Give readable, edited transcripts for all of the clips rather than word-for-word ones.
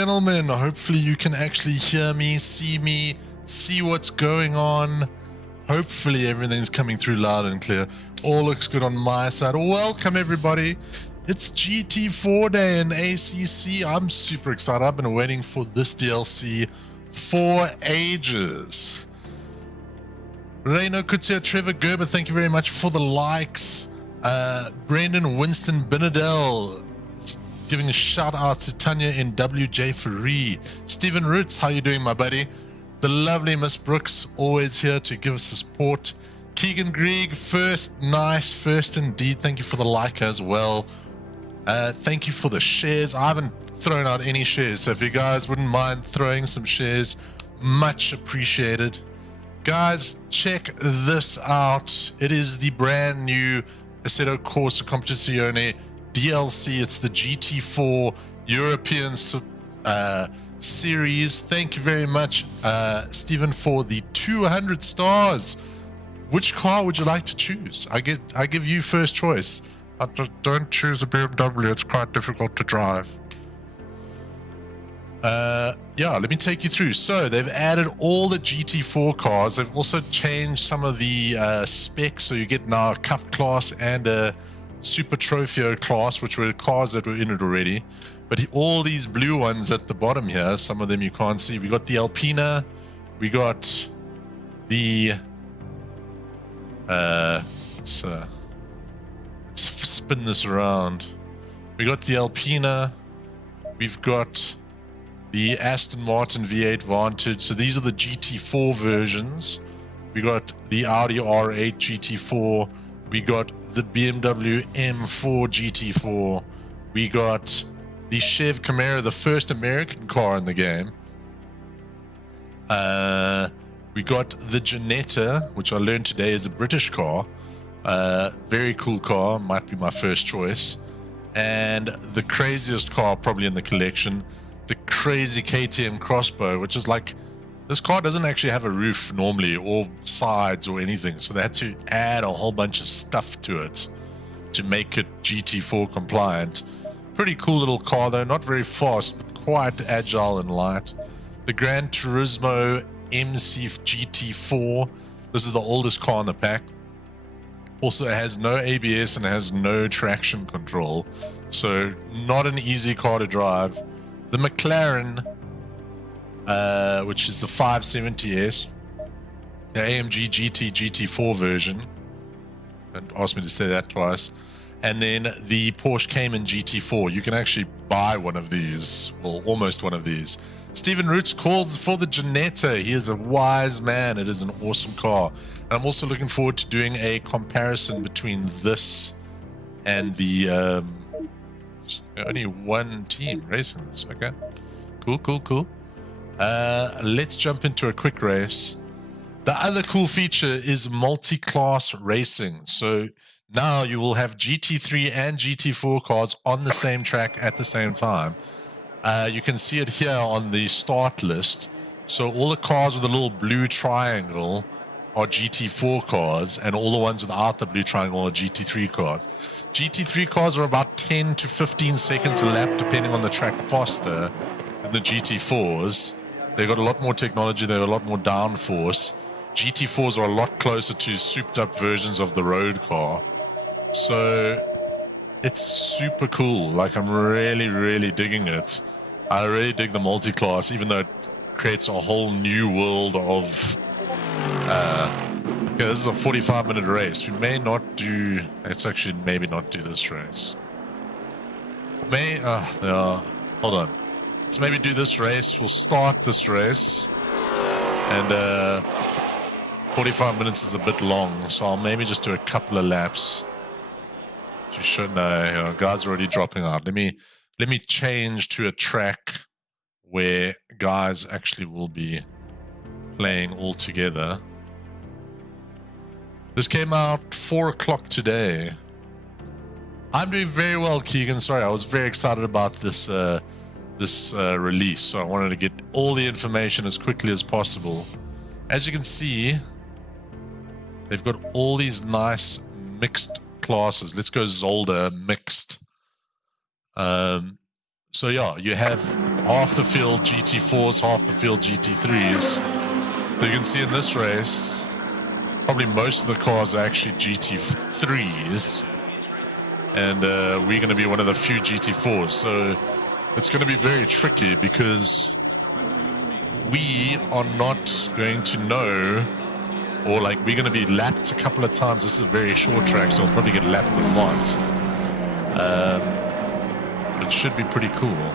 gentlemen, hopefully you can actually hear me, see what's going on. Hopefully everything's coming through loud and clear. All looks good on my side. Welcome everybody. It's GT4 day in ACC. I'm super excited. I've been waiting for this DLC for ages. Reino Kutia, Trevor Gerber, thank you very much for the likes. Brendan Winston Benadell, giving a shout out to Tanya in WJ Faree. Stephen Roots, how you doing, my buddy? The lovely Miss Brooks, always here to give us the support. Keegan Grieg, first, nice, first indeed. Thank you for the like as well. Thank you for the shares. I haven't thrown out any shares, so if you guys wouldn't mind throwing some shares, much appreciated. Guys, check this out. It is the brand new Assetto Corsa Competizione DLC. It's the GT4 European series. Thank you very much, Stephen, for the 200 stars. Which car would you like to choose? I give you first choice. I just don't choose a BMW. It's quite difficult to drive. Yeah, let me take you through. So they've added all the GT4 cars. They've also changed some of the specs. So you get now a Cup class and a Super Trofeo class, which were cars that were in it already. But all these blue ones at the bottom here, some of them you can't see. We got the Alpina. We got the... let's spin this around. We got the Alpina. We've got the Aston Martin V8 Vantage. So these are the GT4 versions. We got the Audi R8 GT4. We got the BMW M4 GT4. We got the Chev Camaro, the first American car in the game. We got the Ginetta, which I learned today is a British car. Very cool car, might be my first choice. And the craziest car probably in the collection, the crazy KTM Crossbow, which is like, this car doesn't actually have a roof normally or sides or anything, so they had to add a whole bunch of stuff to it to make it GT4 compliant. Pretty cool little car though, not very fast but quite agile and light. The Gran Turismo MC GT4, this is the oldest car in the pack. Also it has no ABS and it has no traction control, so not an easy car to drive. The McLaren, which is the 570S, the AMG GT GT4 version. Don't ask me to say that twice. And then the Porsche Cayman GT4. You can actually buy one of these, well, almost one of these. Stephen Roots calls for the Ginetta. He is a wise man. It is an awesome car. And I'm also looking forward to doing a comparison between this and the only one team racing this. Okay, cool. Let's jump into a quick race. The other cool feature is multi-class racing. So now you will have GT3 and GT4 cars on the same track at the same time. You can see it here on the start list. So all the cars with a little blue triangle are GT4 cars, and all the ones without the blue triangle are GT3 cars. GT3 cars are about 10 to 15 seconds a lap, depending on the track, faster than the GT4s. They've got a lot more technology, they've got a lot more downforce. GT4s are a lot closer to souped up versions of the road car. So it's super cool. Like, I'm really digging it. I really dig the multi-class, even though it creates a whole new world of okay, this is a 45-minute race. We may not do, let's actually maybe not do this race. Hold on. Let's maybe do this race. We'll start this race. And 45 minutes is a bit long, so I'll maybe just do a couple of laps. You should know, guys are already dropping out. Let me change to a track where guys actually will be playing all together. This came out 4 o'clock today. I'm doing very well, Keegan. Sorry, I was very excited about this release, so I wanted to get all the information as quickly as possible. As you can see, they've got all these nice mixed classes. Let's go Zolder mixed. So yeah, you have half the field GT4s, half the field GT3s. So you can see in this race, probably most of the cars are actually GT3s. And we're going to be one of the few GT4s. So it's going to be very tricky because we are not going to know, or like we're going to be lapped a couple of times. This is a very short track, so we'll probably get lapped a lot. But it should be pretty cool.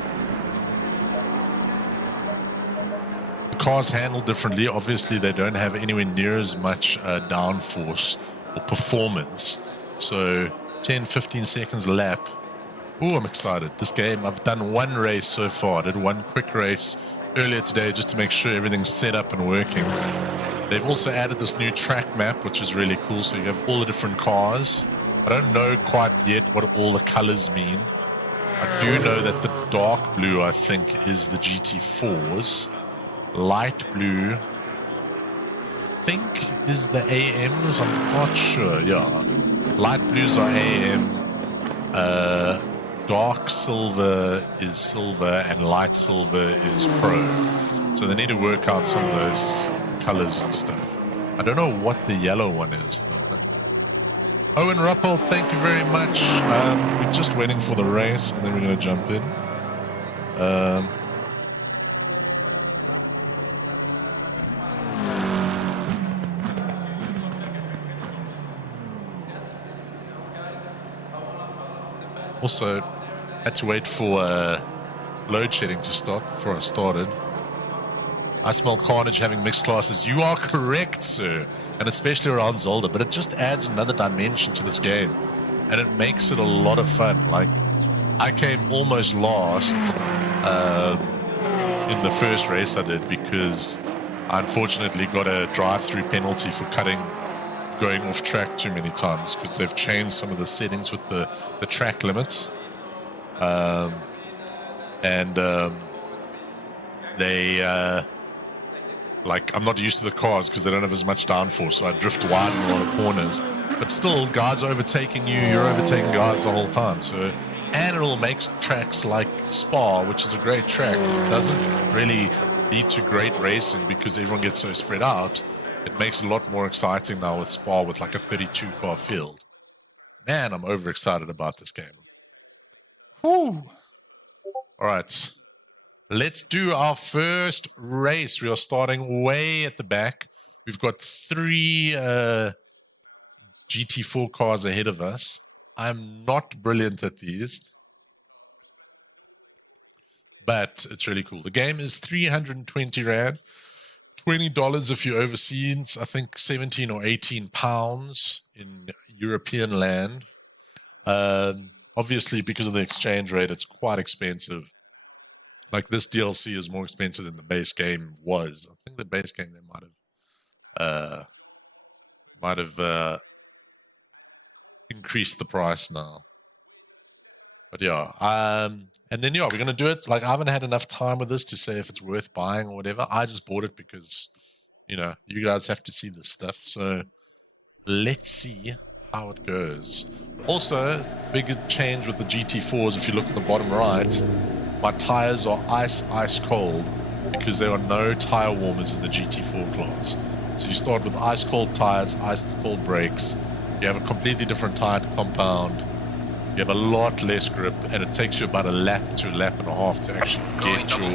The cars handle differently. Obviously, they don't have anywhere near as much downforce or performance. So 10, 15 seconds a lap. Ooh, I'm excited. This game, I've done one race so far. I did one quick race earlier today just to make sure everything's set up and working. They've also added this new track map, which is really cool. So you have all the different cars. I don't know quite yet what all the colors mean. I do know that the dark blue, I think, is the GT4s. Light blue, I think, is the AMs. I'm not sure. Yeah. Light blues are AM. Dark silver is silver, and light silver is pro. So they need to work out some of those colors and stuff. I don't know what the yellow one is, though. Owen Ruppel, thank you very much. We're just waiting for the race, and then we're going to jump in. Also, had to wait for load shedding to start before I started. I smell carnage having mixed classes. You are correct, sir. And especially around Zelda. But it just adds another dimension to this game. And it makes it a lot of fun. Like, I came almost last in the first race I did because I unfortunately got a drive-through penalty for going off track too many times because they've changed some of the settings with the track limits. Like, I'm not used to the cars because they don't have as much downforce, so I drift wide in a lot of corners. But still, guys are overtaking you, you're overtaking guys the whole time. So, and it all makes tracks like Spa, which is a great track, doesn't really lead to great racing because everyone gets so spread out. It makes it a lot more exciting now with Spa with like a 32-car field. Man, I'm overexcited about this game. Whew. All right. Let's do our first race. We are starting way at the back. We've got 3 GT4 cars ahead of us. I'm not brilliant at these, but it's really cool. The game is 320 Rand. $20 if you're overseas, I think 17 or 18 pounds in European land. Obviously, because of the exchange rate, it's quite expensive. Like, this DLC is more expensive than the base game was. I think the base game they might have increased the price now. But yeah, and then, yeah, we're going to do it. Like, I haven't had enough time with this to say if it's worth buying or whatever. I just bought it because, you know, you guys have to see this stuff. So let's see how it goes. Also, big change with the GT4s, if you look at the bottom right, my tires are ice cold because there are no tire warmers in the GT4 class. So you start with ice cold tires, ice cold brakes. You have a completely different tire compound. You have a lot less grip, and it takes you about a lap to a lap and a half to actually get your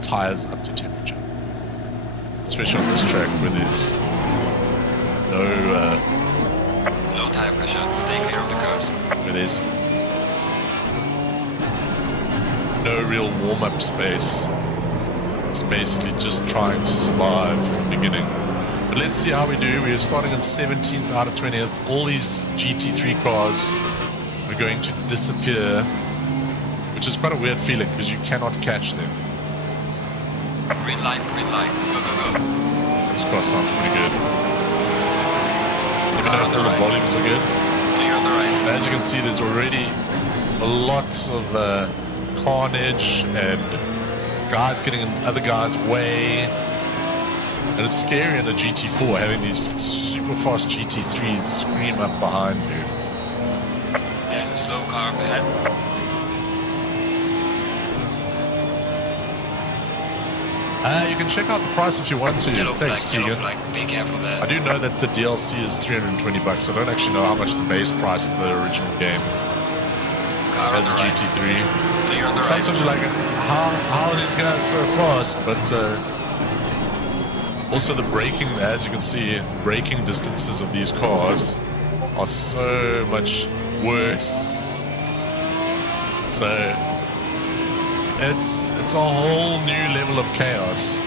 tires up to temperature. Especially on this track where there's no low tire pressure. Stay clear of the curves. Where there's no real warm-up space. It's basically just trying to survive from the beginning. But let's see how we do. We're starting in 17th out of 20th. All these GT3 cars are going to disappear, which is quite a weird feeling because you cannot catch them. Green light, go, go, go. This car sounds pretty good. Let me know if all the volumes are good. Clear on the right. As you can see, there's already lots of carnage and guys getting in other guys' way. And it's scary in a GT4 having these super fast GT3s scream up behind you. There's a slow car up ahead. You can check out the price if you want to. Yellow Thanks, flag, yellow Keegan. flag. Be careful there. I do know that the DLC is $320. I don't actually know how much the base price of the original game is. Car on As the right. GT3. Clear on the Sometimes right. you're like, how are these guys so fast? But also the braking, as you can see, braking distances of these cars are so much worse. So it's a whole new level of chaos.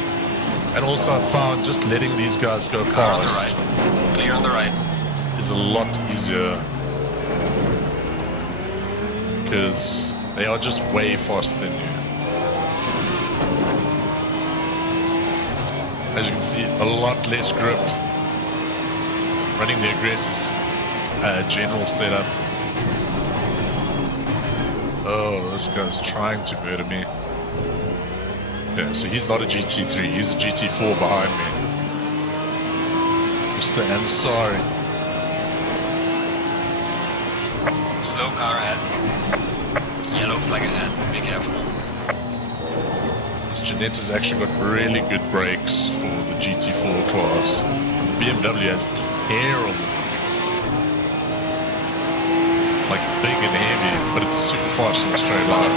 And also I found just letting these guys go Car on the past right. Clear on the right. is a lot easier. Because they are just way faster than you. As you can see, a lot less grip. Running the aggressive general setup. Oh, this guy's trying to murder me. Yeah, so he's not a GT3, he's a GT4 behind me. Mr. Ansari. Slow car ahead. Yellow flag ahead. Be careful. This Jeanetta's actually got really good brakes for the GT4 class. The BMW has terrible brakes. It's like big and heavy, but it's super fast in a straight line.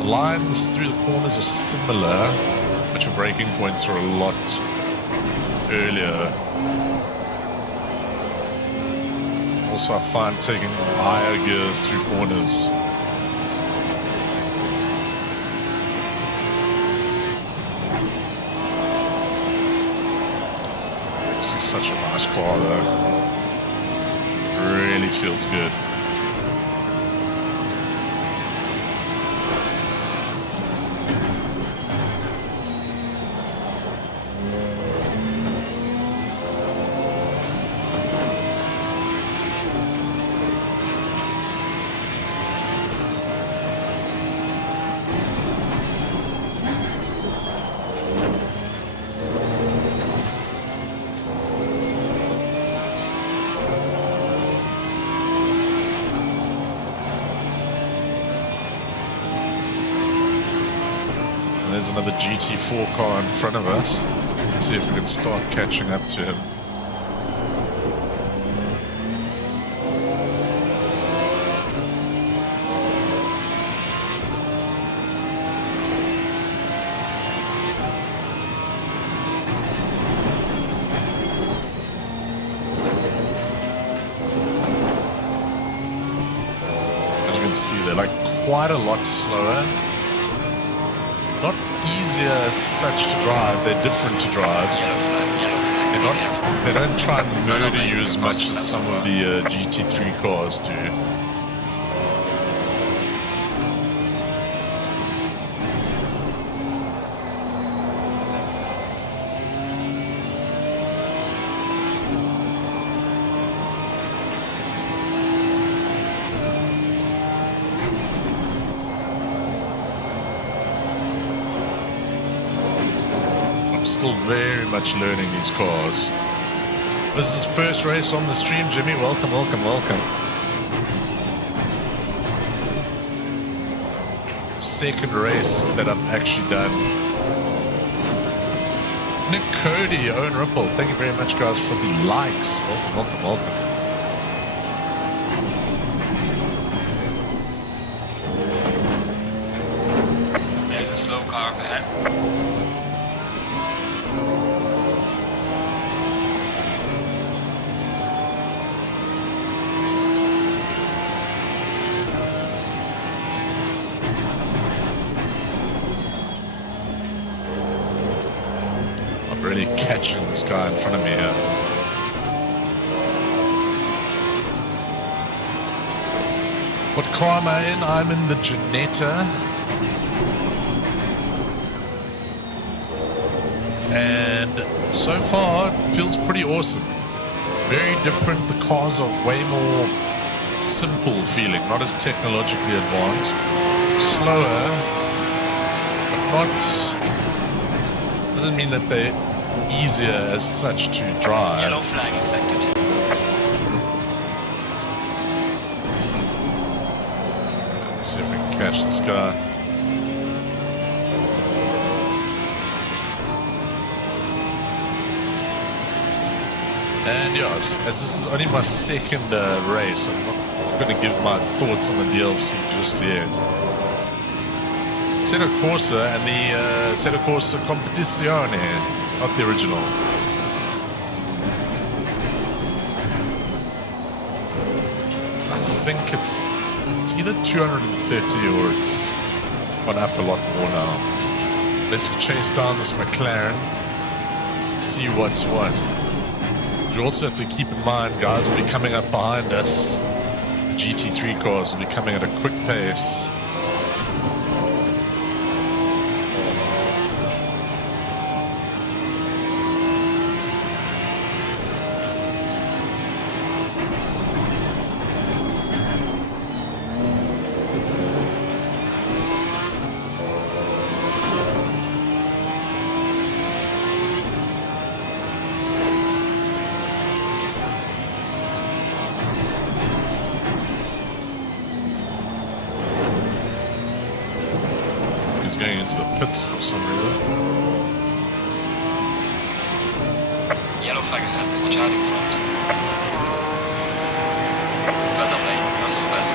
The lines through the corners are similar, but your braking points are a lot earlier. Also, I find taking higher gears through corners. This is such a nice car though. Really feels good. There's another GT4 car in front of us. Let's see if we can start catching up to him. As you can see, they're like quite a lot slower. Not easier as such to drive, they're different to drive. They don't try and murder you as much as some of the GT3 cars do. Still very much learning these cars. This is first race on the stream, Jimmy. Welcome, welcome, welcome. Second race that I've actually done. Nick Cody, Owen Ripple, thank you very much, guys, for the likes. Welcome, welcome, welcome. There's a slow car ahead. Really catching this guy in front of me here. What car am I in? I'm in the Jeanetta. And so far, it feels pretty awesome. Very different. The cars are way more simple feeling, not as technologically advanced. Slower, but not... doesn't mean that they're easier as such to drive. Yellow flag in sector 2. Let's see if we can catch this guy. And yeah, as this is only my second race, I'm not going to give my thoughts on the DLC just yet. Assetto Corsa and the Assetto Corsa Competizione, not the original. I think it's either 230 or it's gone up a lot more now. Let's chase down this McLaren, see what's what. You also have to keep in mind, guys, will be coming up behind us. The GT3 cars will be coming at a quick pace. Going into the pits for some reason. Yellow flag ahead, watch out in front. Well done, mate. That's all the best.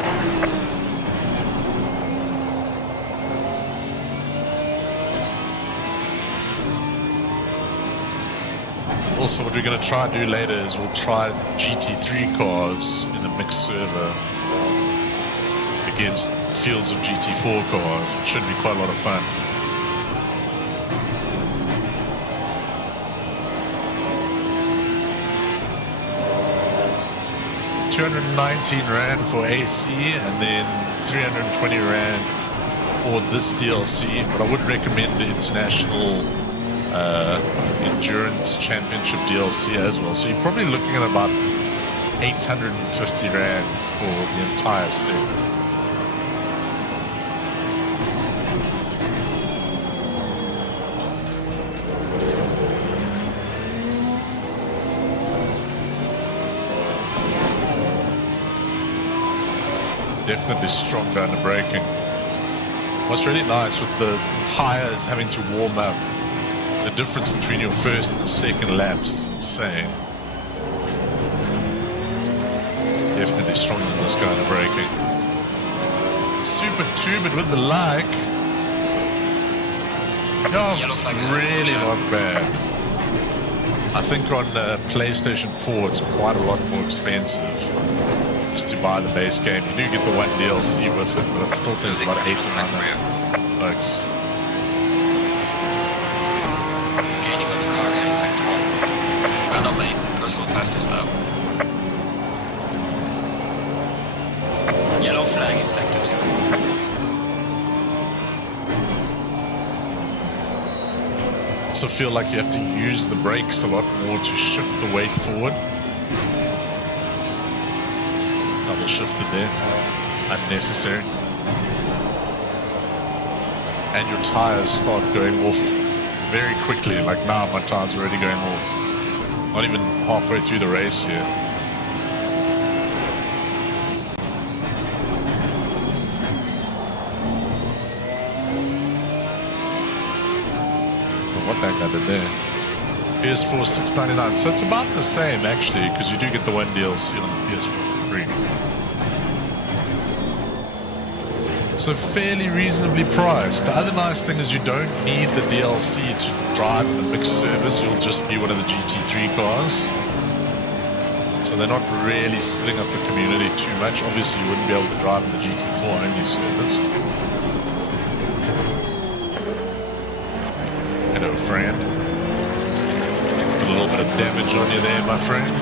Also, what we're going to try and do later is we'll try GT3 cars in a mixed server against fields of GT4 cars, which should be quite a lot of fun. £219 for AC and then 320 Rand for this DLC, but I would recommend the International Endurance Championship DLC as well. So you're probably looking at about 850 Rand for the entire set. Definitely stronger under braking. What's really nice with the tires having to warm up, the difference between your first and second laps is insane. Definitely stronger than this guy under braking. Super 2, but with the like. Oh, it's really not bad. I think on PlayStation 4 it's quite a lot more expensive just to buy the base game. You do get the one DLC with it, but I still think it's about 8 to 9 bucks. Gaining on the car here in sector 1. Well done, mate. Personal fastest lap. Yellow flag in sector 2. I also feel like you have to use the brakes a lot more to shift the weight forward. Double shifted there, unnecessary. And your tires start going off very quickly. Like now, my tires are already going off. Not even halfway through the race here. What that guy did there. PS4 $699. So it's about the same actually, because you do get the one DLC on the PS4 free. So fairly reasonably priced. The other nice thing is you don't need the DLC to drive in the mixed service. You'll just be one of the GT3 cars. So they're not really splitting up the community too much. Obviously you wouldn't be able to drive in the GT4 only service. Hello, friend. Put a little bit of damage on you there, my friend.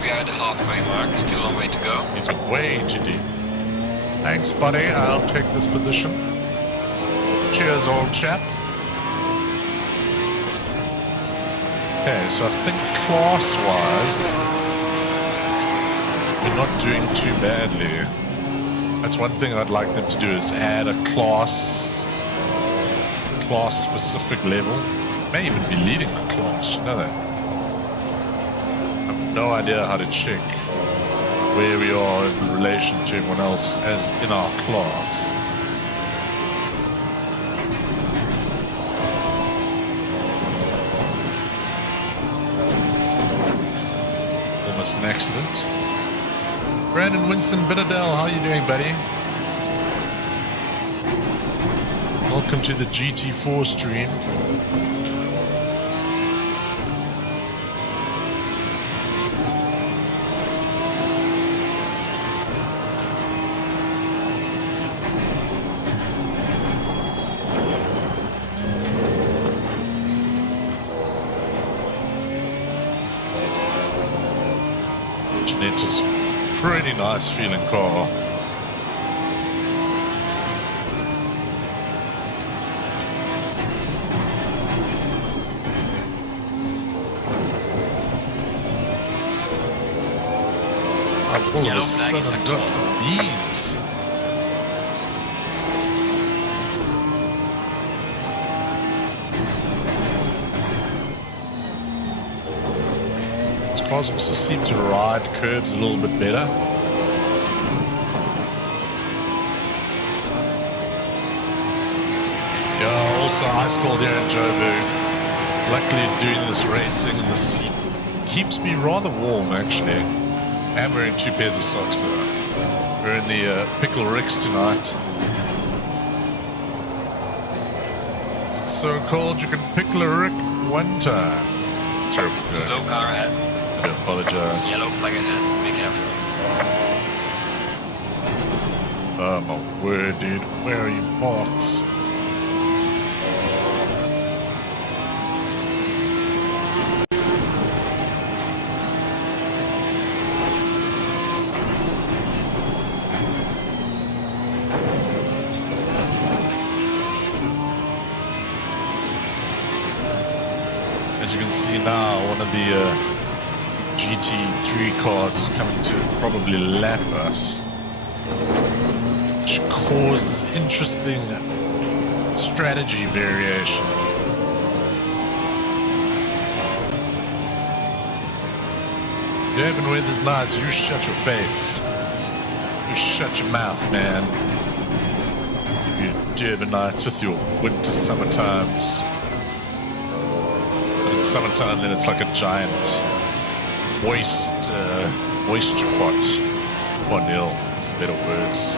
We are at the halfway mark, still a long way to go. He's way too deep. Thanks, buddy. I'll take this position. Cheers, old chap. Okay, so I think class-wise, we're not doing too badly. That's one thing I'd like them to do is add a class-specific level. May even be leading the class, you know that. no idea how to check where we are in relation to everyone else as in our class. Almost an accident. Brandon Winston Bitterdell, how are you doing, buddy? Welcome to the GT4 stream. Jeanette's pretty nice feeling car. All of a sudden I've got some beans. These cars also seem to ride curbs a little bit better. Yeah, also ice cold here in Joburg. Luckily doing this racing in the sea keeps me rather warm actually. I'm wearing 2 pairs of socks though. We're in the Pickle Ricks tonight. It's so cold you can pickle a rick one time. It's terrible. Slow car ahead. I apologize. Yellow flag ahead. Be careful. Oh my word, dude. Where are you parked? As you can see now, one of the GT3 cars is coming to probably lap us, which causes interesting strategy variation. Durban weather's nice, you shut your face. You shut your mouth, man. You Durbanites with your winter, summer times. Summertime, then it's like a giant moisture pot. Oh, Neil, some better words.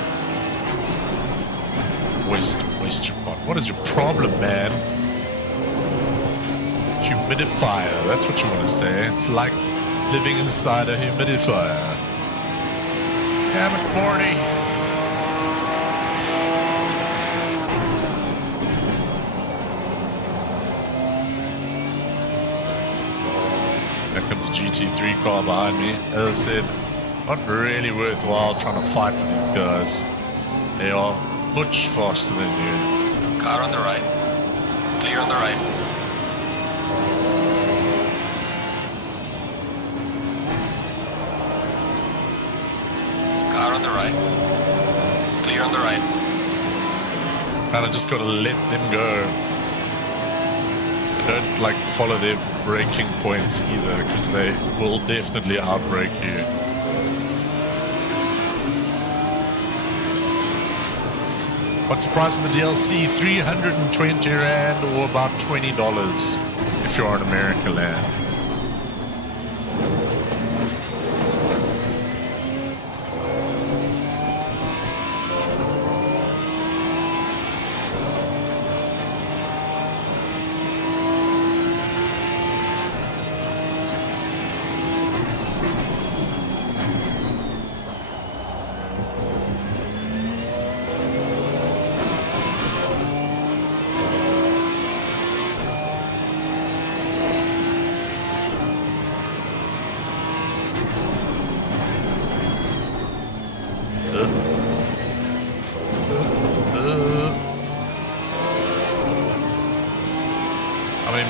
Moisture pot. What is your problem, man? Humidifier, that's what you want to say. It's like living inside a humidifier. Damn it, Morty. Comes a GT3 car behind me. As I said, not really worthwhile trying to fight with these guys. They are much faster than you. Car on the right. Clear on the right. Car on the right. Clear on the right. And I just gotta let them go. I don't like follow their braking points either, because they will definitely outbrake you. What's the price of the DLC? 320 Rand or about $20 if you're in America land.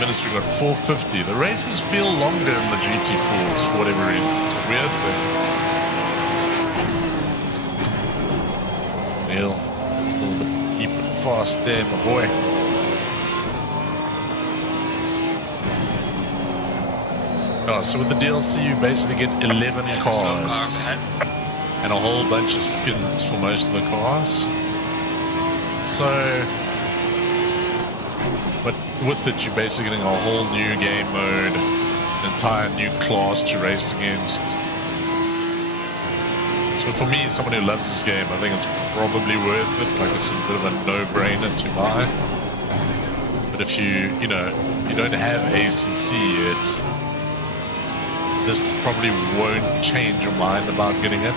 Minutes we got 450. The races feel longer in the GT4s for whatever reason. It's a weird thing. Neil, a little bit deep and fast there, my boy. Oh, so with the DLC, you basically get 11 There's a slow car cars up ahead. and a whole bunch of skins for most of the cars. So, but with it, you're basically getting a whole new game mode, an entire new class to race against. So for me, someone who loves this game, I think it's probably worth it. Like, it's a bit of a no-brainer to buy. But if you don't have ACC yet, this probably won't change your mind about getting it.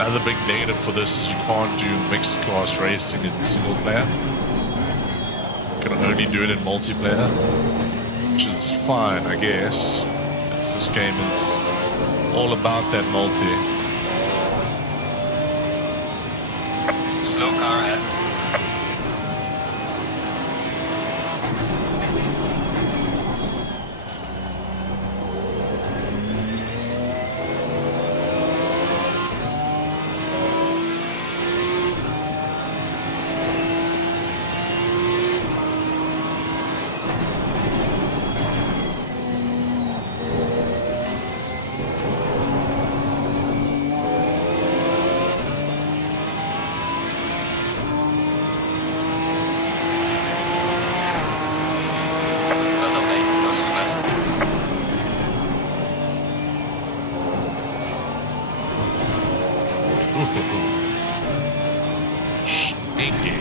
Another big negative for this is you can't do mixed class racing in single player. You can only do it in multiplayer, which is fine, I guess. This game is all about that multi. Slow car ahead. Sneaky.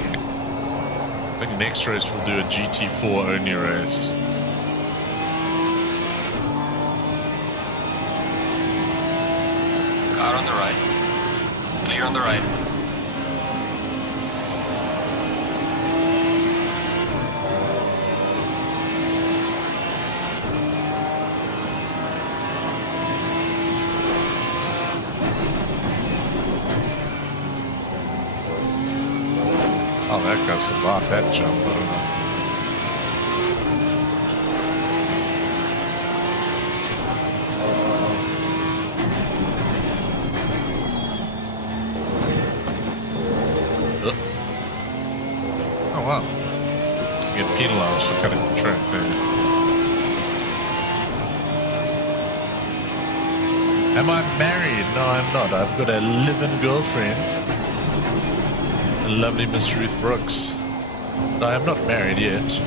I think next race we'll do a GT4 only race. Car on the right. Clear on the right. Oh, that guy survived that jump, I don't know. Oh, wow. You get penalized for cutting the track there. Am I married? No, I'm not. I've got a live-in girlfriend. Lovely Miss Ruth Brooks. But I am not married yet.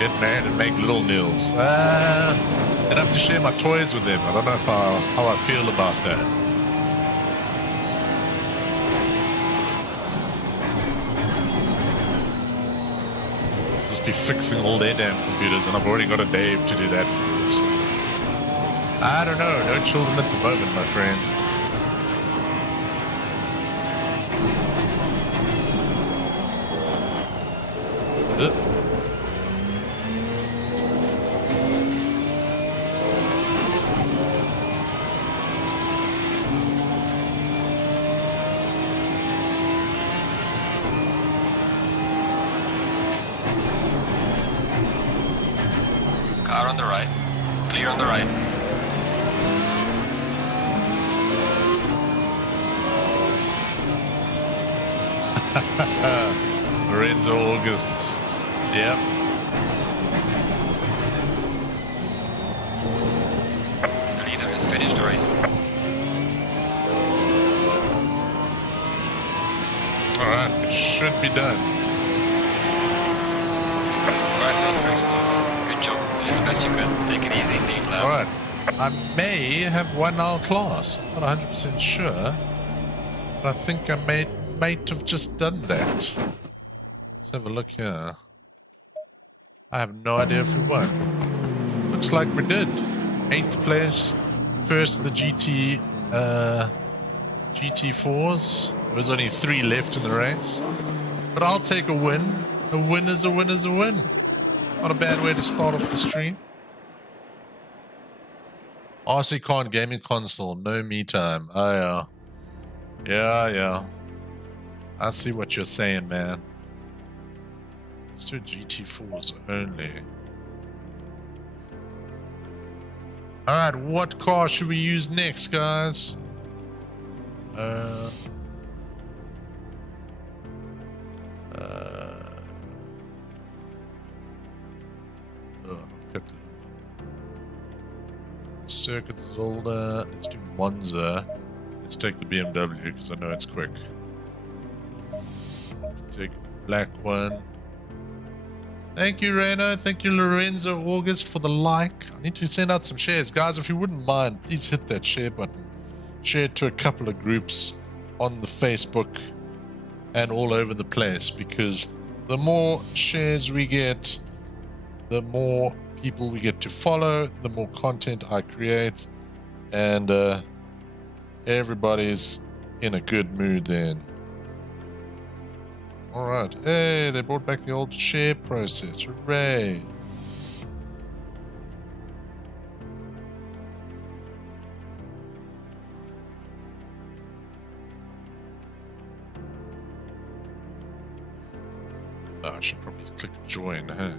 Get married and make little Nils. I'd have to share my toys with them. I don't know how I feel about that. Just be fixing all their damn computers, and I've already got a Dave to do that for. So. I don't know. No children at the moment, my friend. Car on the right. Clear on the right. Lorenzo August. Yep. The leader has finished the race. Alright, it should be done. Alright, mate, race is over. Good job. You did the best you could. Take it easy, lead lap. Alright. I may have won our class. Not 100% sure. But I think I might have just done that. have a look here. I have no idea if we won. Looks like we did. 8th place, first of the GT4s. There was only 3 left in the race. But I'll take a win. A win is a win is a win. Not a bad way to start off the stream. RC Con gaming console, no me time. Oh yeah. Yeah. I see what you're saying, man. Let's do GT4s only. Alright, what car should we use next, guys? Circuit is older. Let's do Monza. Let's take the BMW because I know it's quick. Take black one. Thank you, Reno. Thank you, Lorenzo August, for the like. I need to send out some shares. Guys, if you wouldn't mind, please hit that share button. Share it to a couple of groups on the Facebook and all over the place, because the more shares we get, the more people we get to follow, the more content I create, and everybody's in a good mood then. Alright, hey, they brought back the old share process, hooray! Oh, I should probably click join, huh?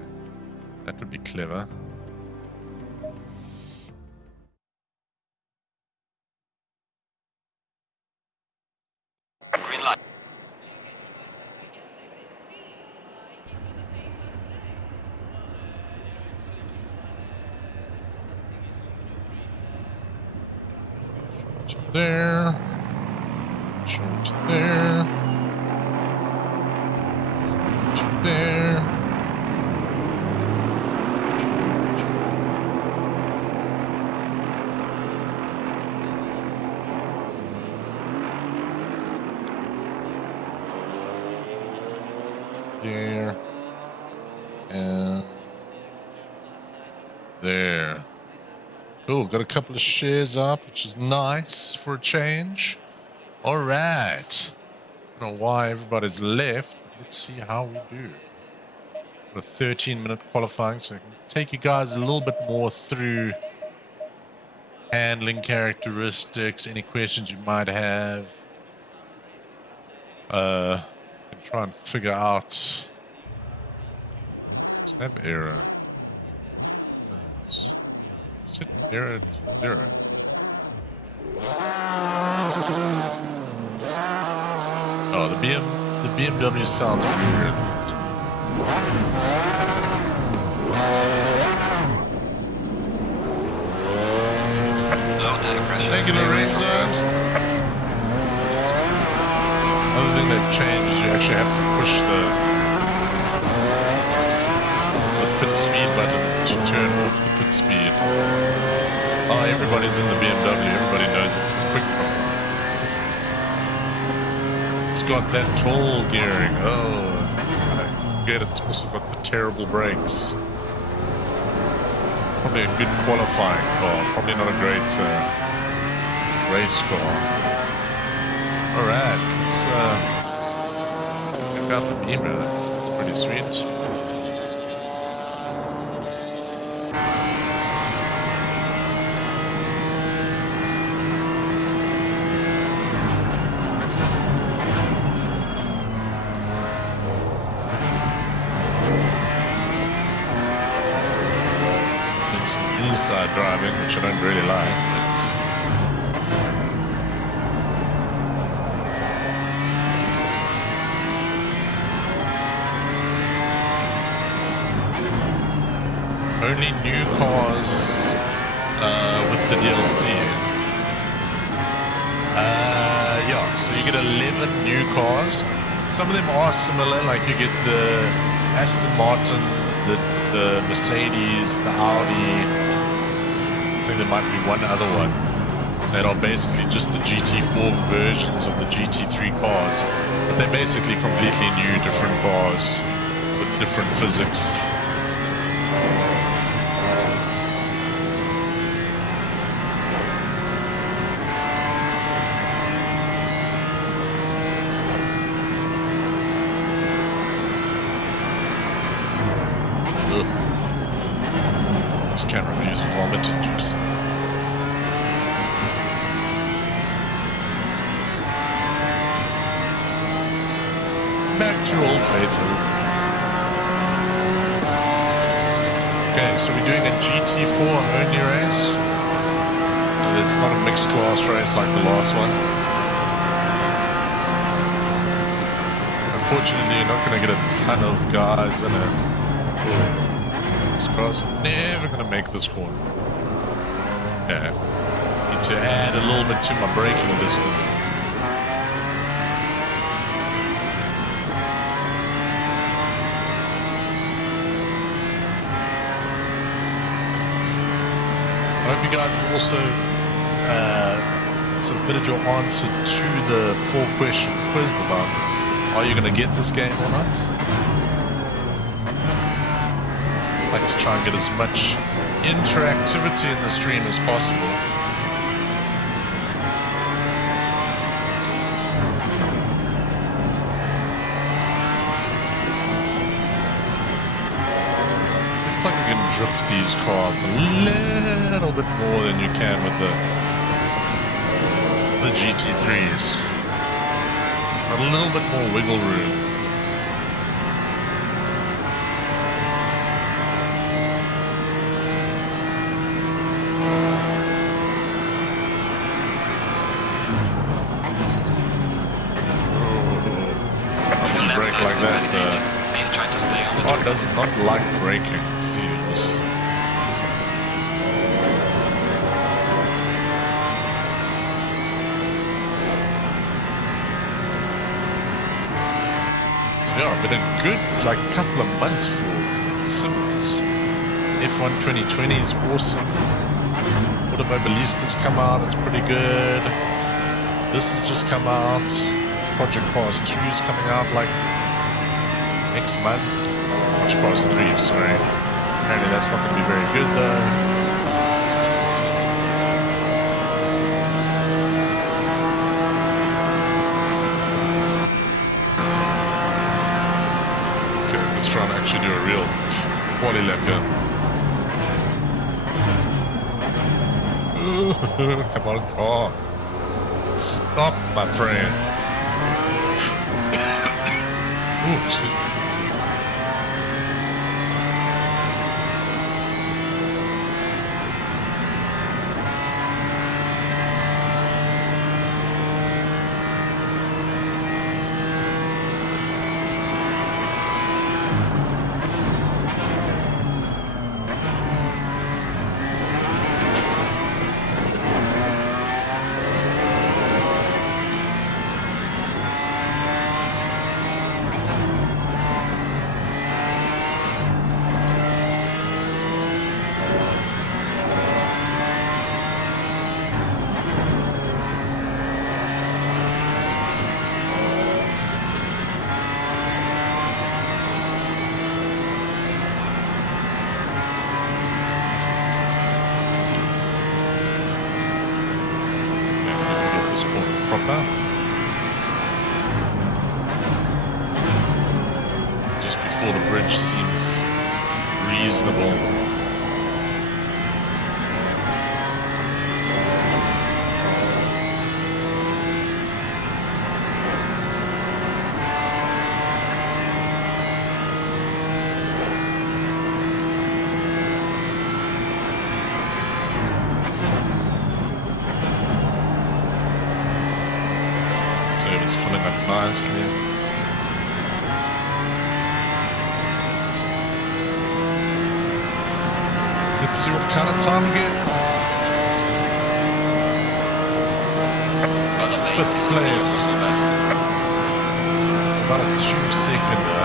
That would be clever. Green light. To there. Show to there. To there. There. And there. Cool, got a couple of shares up, which is nice for a change. Alright. I don't know why everybody's left, but let's see how we do. Got a 13-minute qualifying, so I can take you guys a little bit more through handling characteristics, any questions you might have. Can try and figure out. Does it have error? Set error to 0. Oh, the BMW sounds weird. Low tire pressure. Thank you, Lorenzo. Another thing they've changed is you actually have to push the pit speed button to turn off the pit speed. Oh, everybody's in the BMW. Everybody knows it's the quick car. It's got that tall gearing. Oh, I get it. It's also got the terrible brakes. Probably a good qualifying car. Probably not a great race car. Alright, let's check out the Beamer. It's pretty sweet. Inside driving, which I don't really like, but only new cars with the DLC. Yeah, so you get 11 new cars. Some of them are similar, like you get the Aston Martin, the Mercedes, the Audi. I think there might be one other one that are basically just the GT4 versions of the GT3 cars, but they're basically completely new, different cars. with different physics. This camera will use vomit juice. Back to Old Faithful. Okay, so we're doing a GT4 only race. So it's not a mixed class race like the last one. Unfortunately, you're not going to get a ton of guys in it. This car's never going to make this corner. Okay. Need to add a little bit to my braking distance. I hope you guys have also submitted your answer to the 4-question quiz about are you going to get this game or not? I like to try and get as much interactivity in the stream as possible. Drift these cars a little bit more than you can with the GT3s. A little bit more wiggle room. If you brake like that, please try to stay on the car does not like braking. See this. Yeah, been a good couple of months for Sims. F1 2020 is awesome. Automobilistas come out, it's pretty good. This has just come out. Project Cars 2 is coming out next month. Project Cars 3, sorry. Apparently that's not going to be very good though. Trying to actually do a real quali lap here. Come on, car. Stop, my friend. Ooh, excuse me. Just before the bridge seems reasonable. So it's filling up nicely. Let's see what kind of time we get. 5th place. About a 2-seconder.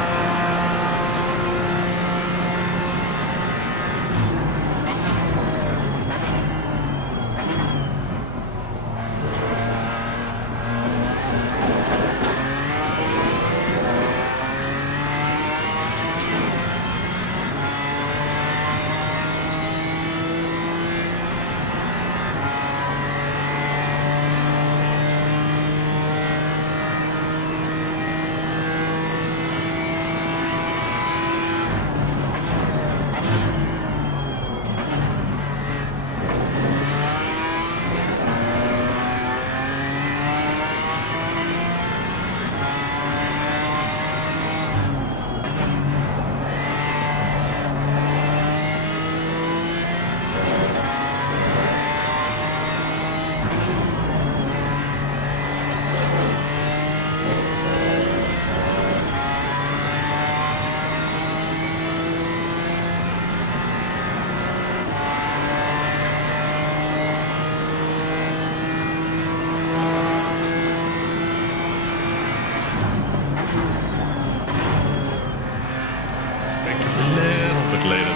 bit later there.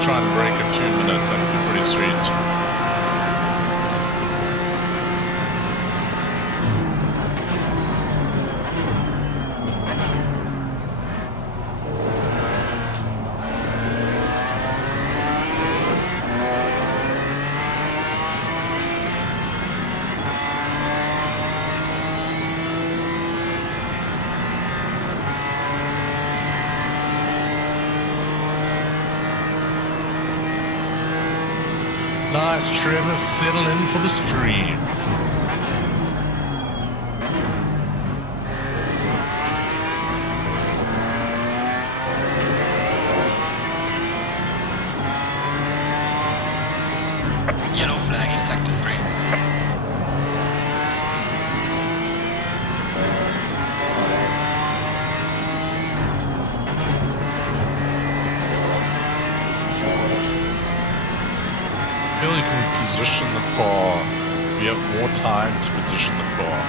Try and break a 2 minute, that'd be pretty sweet. Nice, Trevor, settle in for the stream. Yellow flag in sector 3. You can position the car. You have more time to position the car.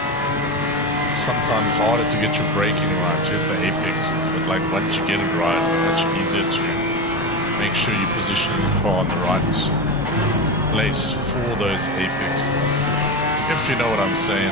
Sometimes it's harder to get your braking right, to hit the apex, but like once you get it right, it's much easier to make sure you position the car in the right place for those apexes. If you know what I'm saying.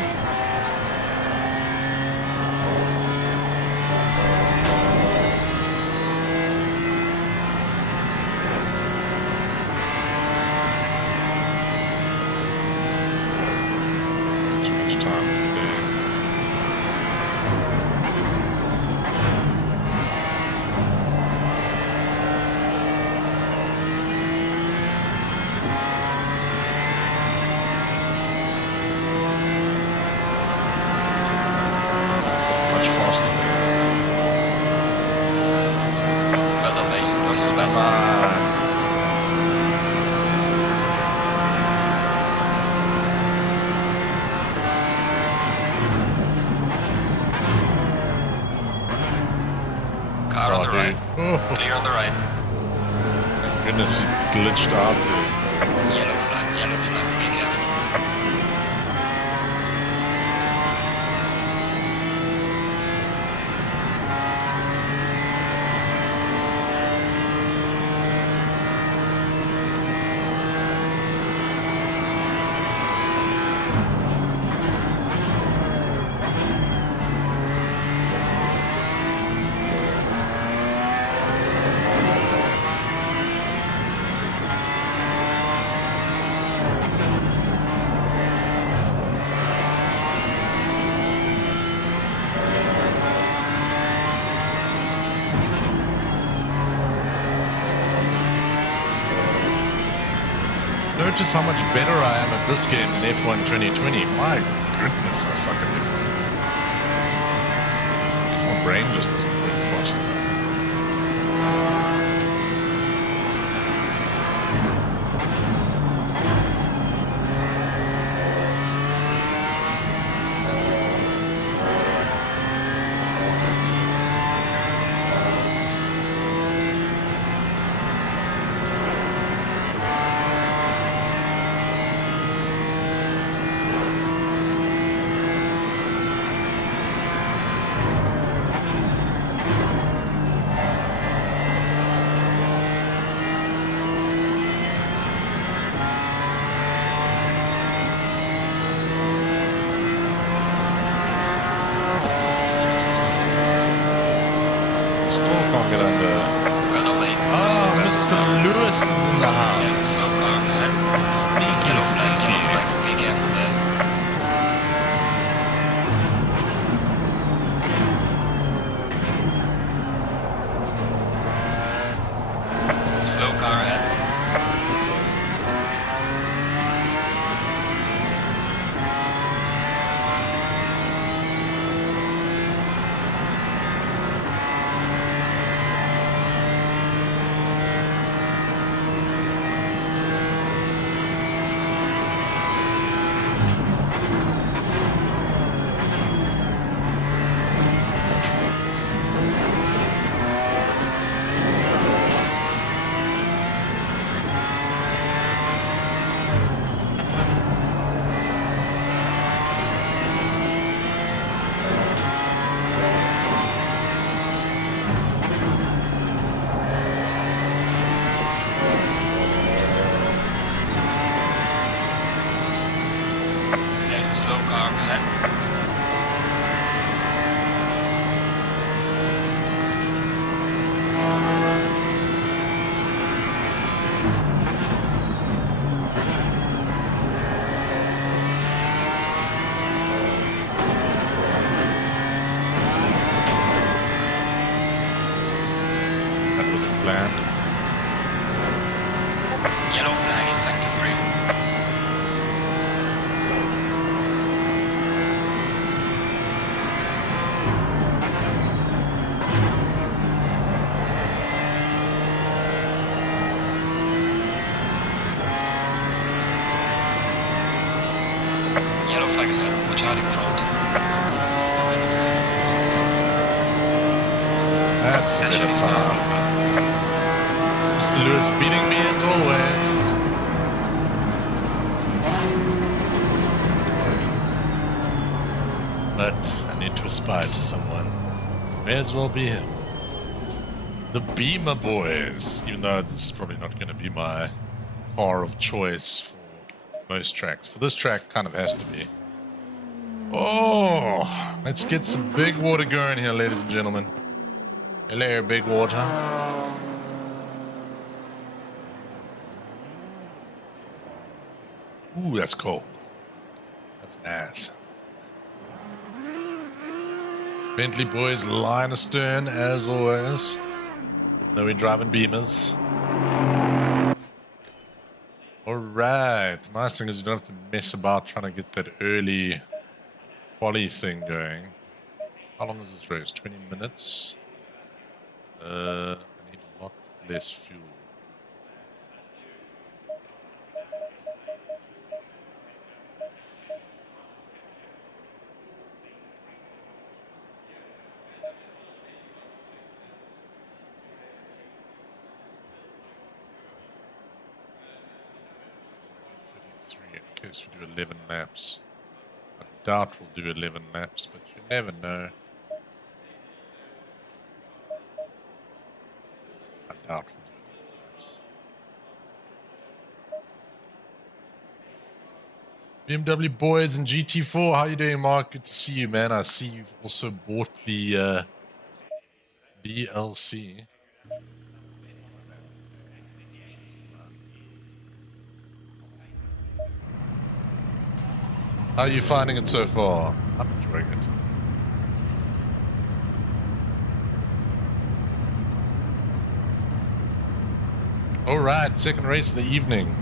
Car on the right. Clear on the right. Thank goodness, he glitched out there. Yellow flag, be careful. Notice how much better I am at this game than F1 2020. My goodness, I suck at F1. My brain just doesn't work fast enough. Still can't get under. Oh, Mr. Lewis is in the house. Sneaky, sneaky. Be careful there. Slow car ahead. slow car ahead. That wasn't planned. Yellow flag in sector 3. Yellow flag ahead, watch out in front. That's a bit Session of is time. now over. Mr. Lewis beating me as always. But I need to aspire to someone. May as well be him. The Beamer boys. Even though this is probably not going to be my car of choice for most tracks. For this track, kind of has to be. Oh, let's get some big water going here, ladies and gentlemen. Hello, big water. Ooh, that's cold. That's nice. Bentley boys line astern as always. Though we're driving Beamers. Alright. The nice thing is you don't have to mess about trying to get that early quali thing going. How long is this race? 20 minutes? I need a lot less fuel. In case we do 11 laps. I doubt we'll do 11 laps, but you never know. I doubt we'll do 11 laps. BMW boys and GT4, how you doing, Mark? Good to see you, man. I see you've also bought the DLC. How are you finding it so far? I'm enjoying it. Alright, second race of the evening.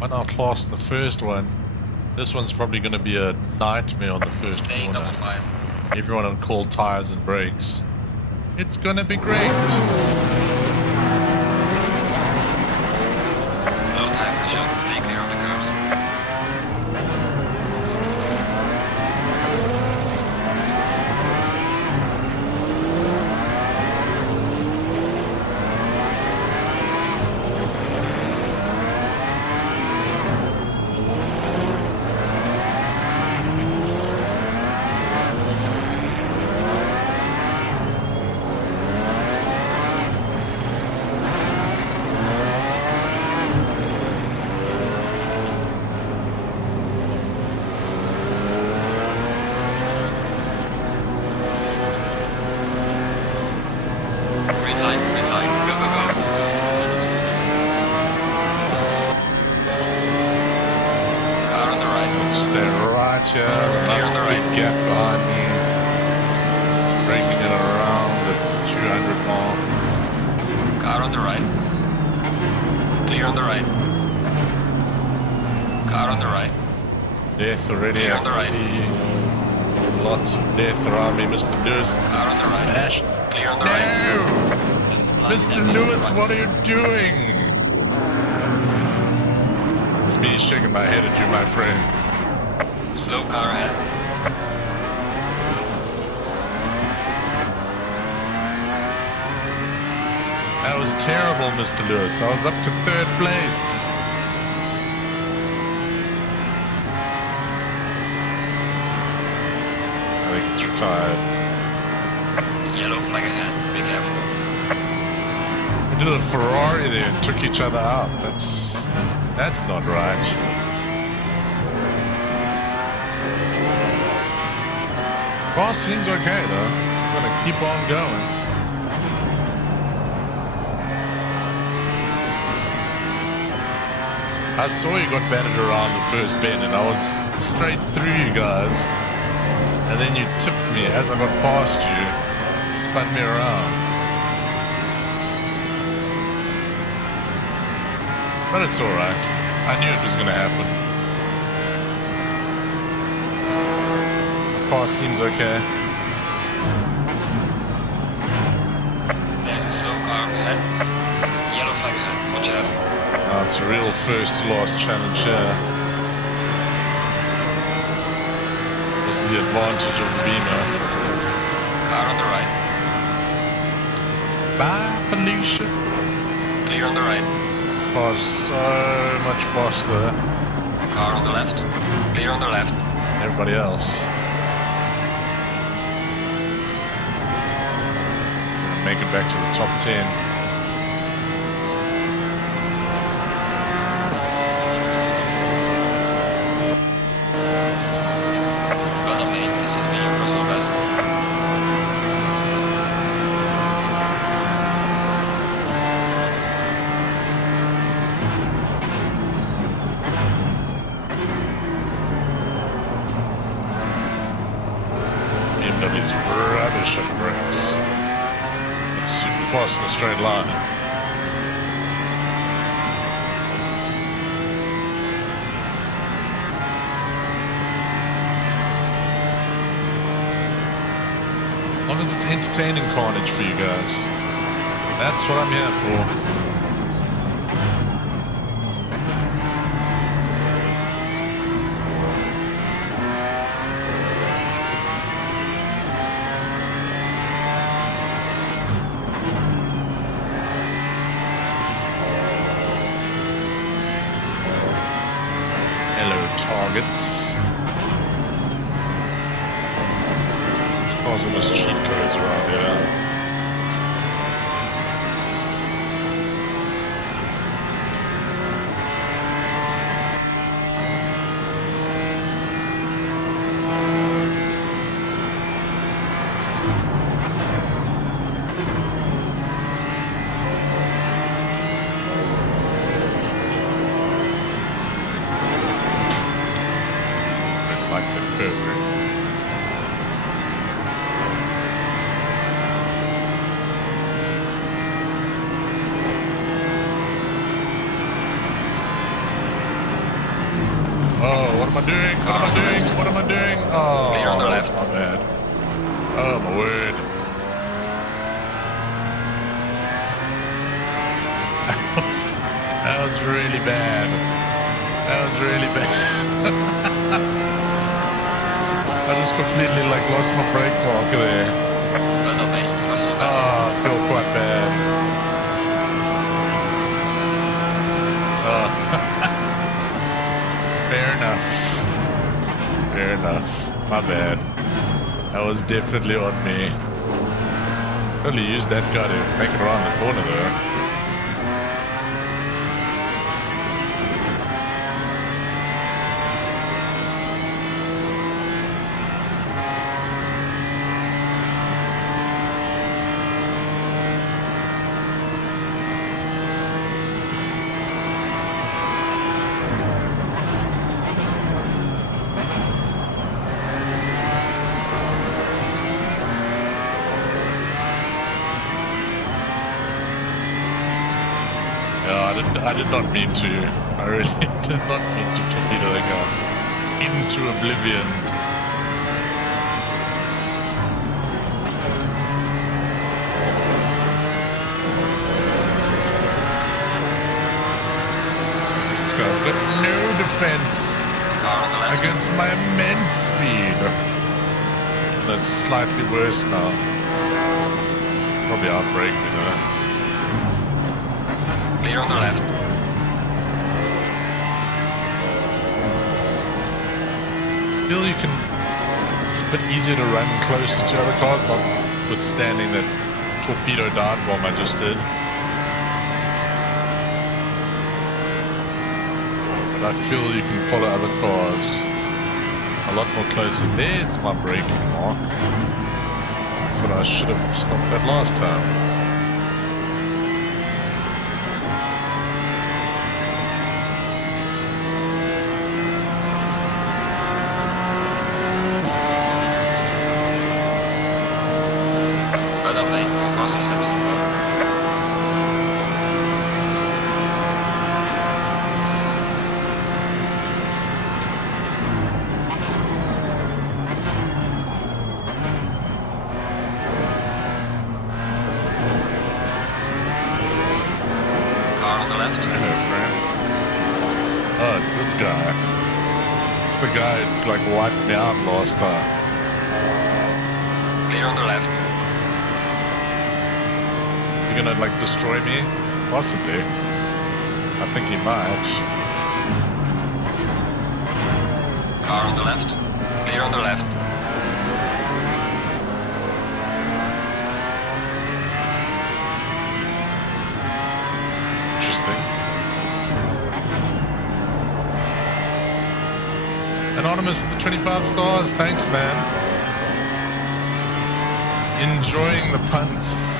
Won our class in the first one. This one's probably going to be a nightmare on the first Stay corner. double file. Everyone on cold tires and brakes. It's going to be great. Low tire pressure, stay clear of the curbs. Green line, go, go, go. Car on the right. Stay right here. Nice on the big right. gap behind me. Breaking it around the 200 mark. Car on the right. Clear on the right. Car on the right. Death already. Clear I on the can right. see lots of death around me. Mr. Lewis is Car on the right. smashed. Clear on the No! right. Just a blind Mr. yellow Lewis, flag. what are you doing? It's me shaking my head at you, my friend. Slow car ahead. That was terrible, Mr. Lewis. I was up to third place. I think it's retired. Yellow flag ahead. Be careful. We did a Ferrari there and took each other out. That's not right. Car seems okay though. I'm gonna keep on going. I saw you got battered around the first bend and I was straight through you guys. And then you tipped me as I got past you. Spun me around. But it's alright. I knew it was gonna happen. Car seems okay. There's a slow car ahead. Yellow flag ahead. Watch out. It's a real first to last challenge here. This is the advantage of the Beamer. Car on the right. Bye, Felicia. Clear on the right. Car's so much faster. Car on the left. Clear on the left. Everybody else. Make it back to the top 10. BMW's rubbish at brakes. It's super fast in a straight line. As long as it's entertaining carnage for you guys. That's what I'm here for. Targets. Cars almost cheat codes around here. What am I doing? Oh, clear on the left. My bad. Oh, my word. That was really bad. That was really bad. I just completely lost my brake marker there. Oh, I feel quite bad. Fair enough. Fair enough. My bad. That was definitely on me. Really used that guy to make it around the corner there. I did not mean to. I really did not mean to torpedo that guy into oblivion. This guy's got no defense against my immense speed. That's slightly worse now. Probably outbrake me though. Clear on the left. I feel you can, it's a bit easier to run closer to other cars, notwithstanding that torpedo dive bomb I just did. But I feel you can follow other cars a lot more closer. There's my braking mark. That's what I should have stopped at last time. This guy. It's the guy who like wiped me out last time. Clear on the left. You're gonna like destroy me? Possibly. I think he might. Car on the left. Clear on the left. Interesting. Anonymous with the 25 stars, thanks man. Enjoying the punts.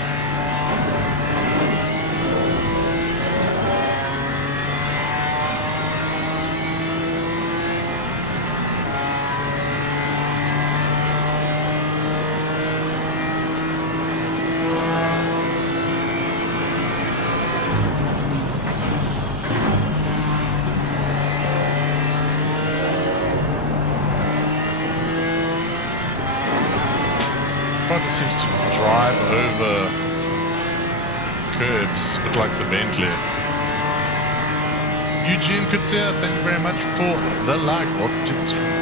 It seems to drive over curbs, a bit like the Bentley. Eugene Couture, thank you very much for the like. Welcome to the stream.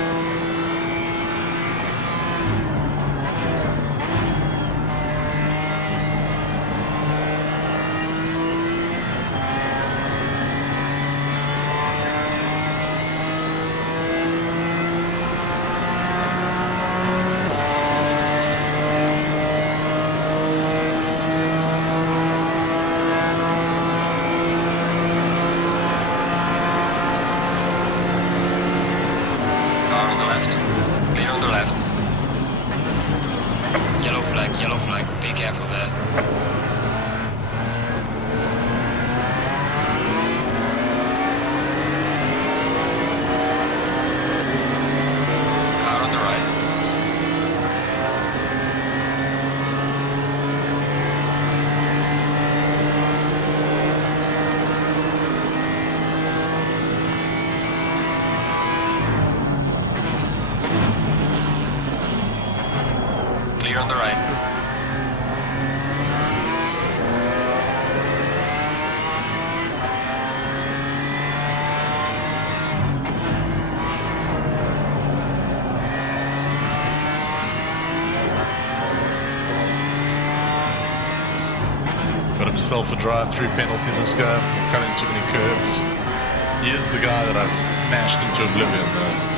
On the right. Got himself a drive-through penalty, this guy, for cutting too many curbs. He is the guy that I smashed into oblivion though.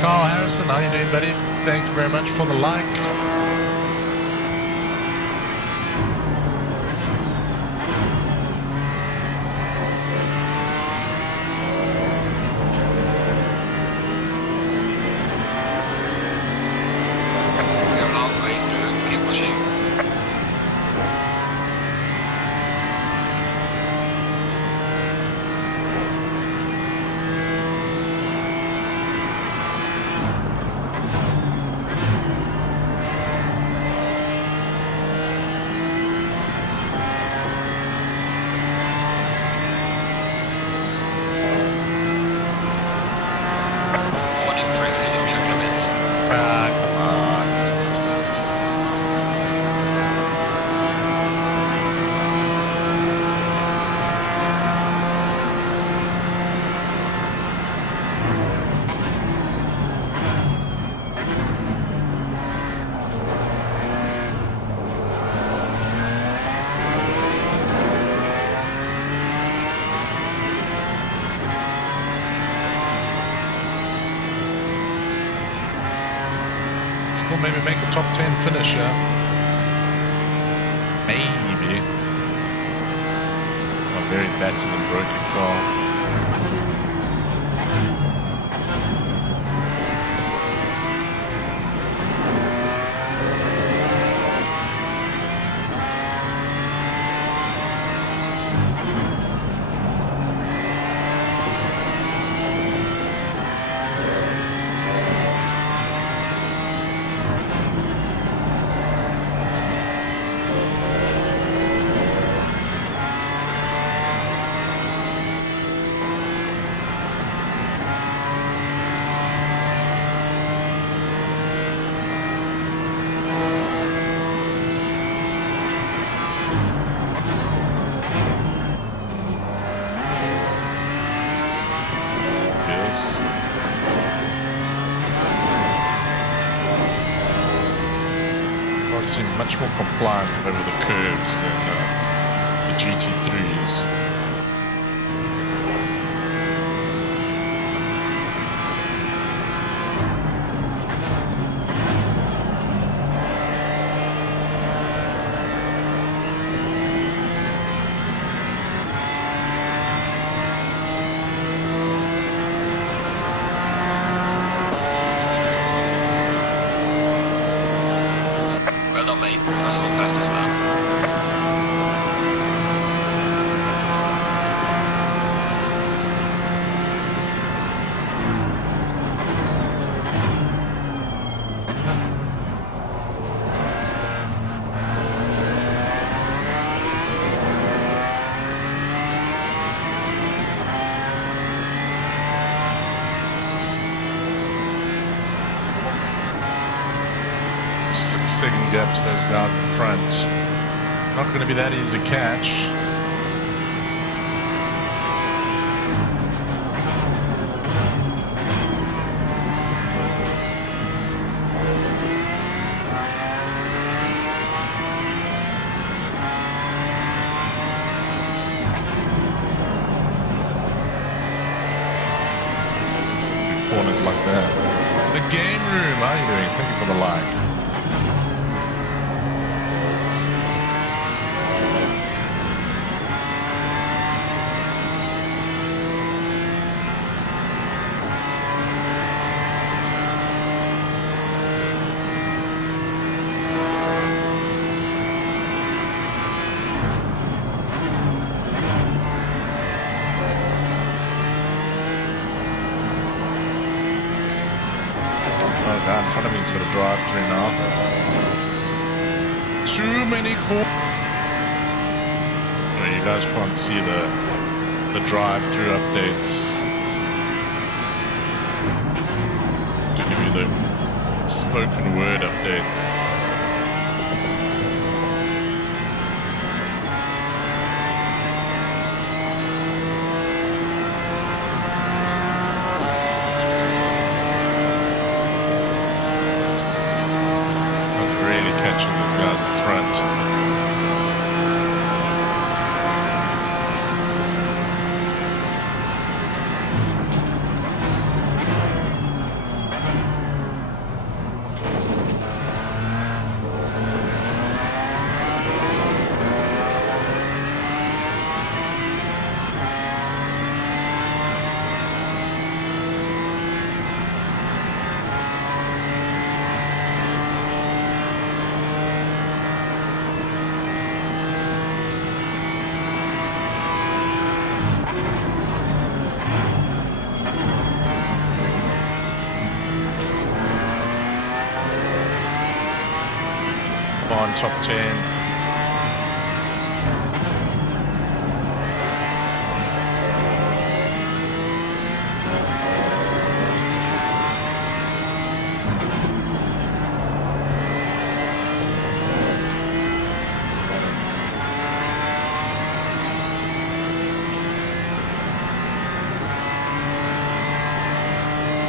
Carl Harrison, how you doing, buddy? Thank you very much for the like. We're halfway through. Keep pushing. Still maybe make a top 10 finish, yeah? Maybe. A very battered and broken car. Nice. Well, seem much more compliant over the curves than the GT3s. Well done, mate. Personal fastest lap. Second gap to those guys in front. Not going to be that easy to catch. Corners like that. The game room, how are you doing? Thank you for the like. Oh, guy in front of me is going to drive through now. Too many corners. Oh, you guys can't see the drive-through updates. To give you the spoken word updates. Catching these guys in front. On top 10.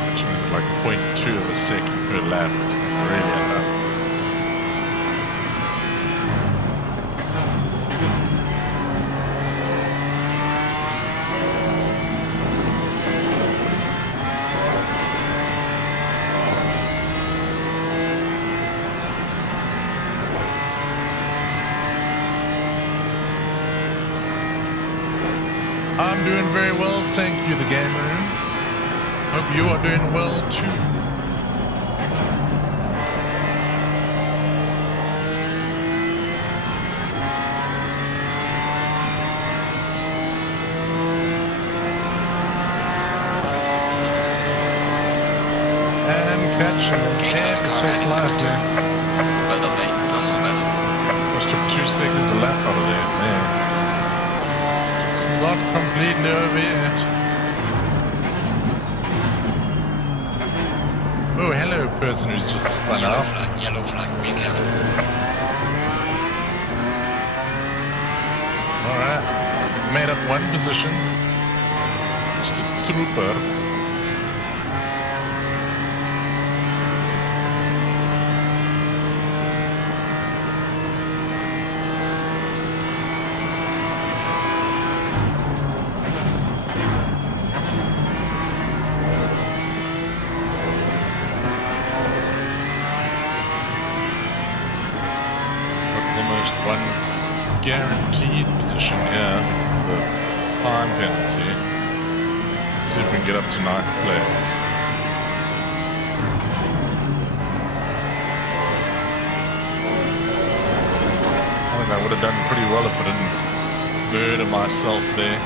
Actually, like 0.2 of a second per lap. It's not really enough. I'm doing very well, thank you, the game room. Hope you are doing well too. And catching ever so slightly. Well done, mate. Personal best. Just took 2 seconds a lap out of there, man. It's not completely over yet. Oh, hello, person who's just spun Yellow off. flag, yellow flag. Be careful. Alright. Made up one position. Just a trooper. guaranteed position here. The time penalty. Let's see if we can get up to 9th place. I think I would have done pretty well if I didn't murder myself there.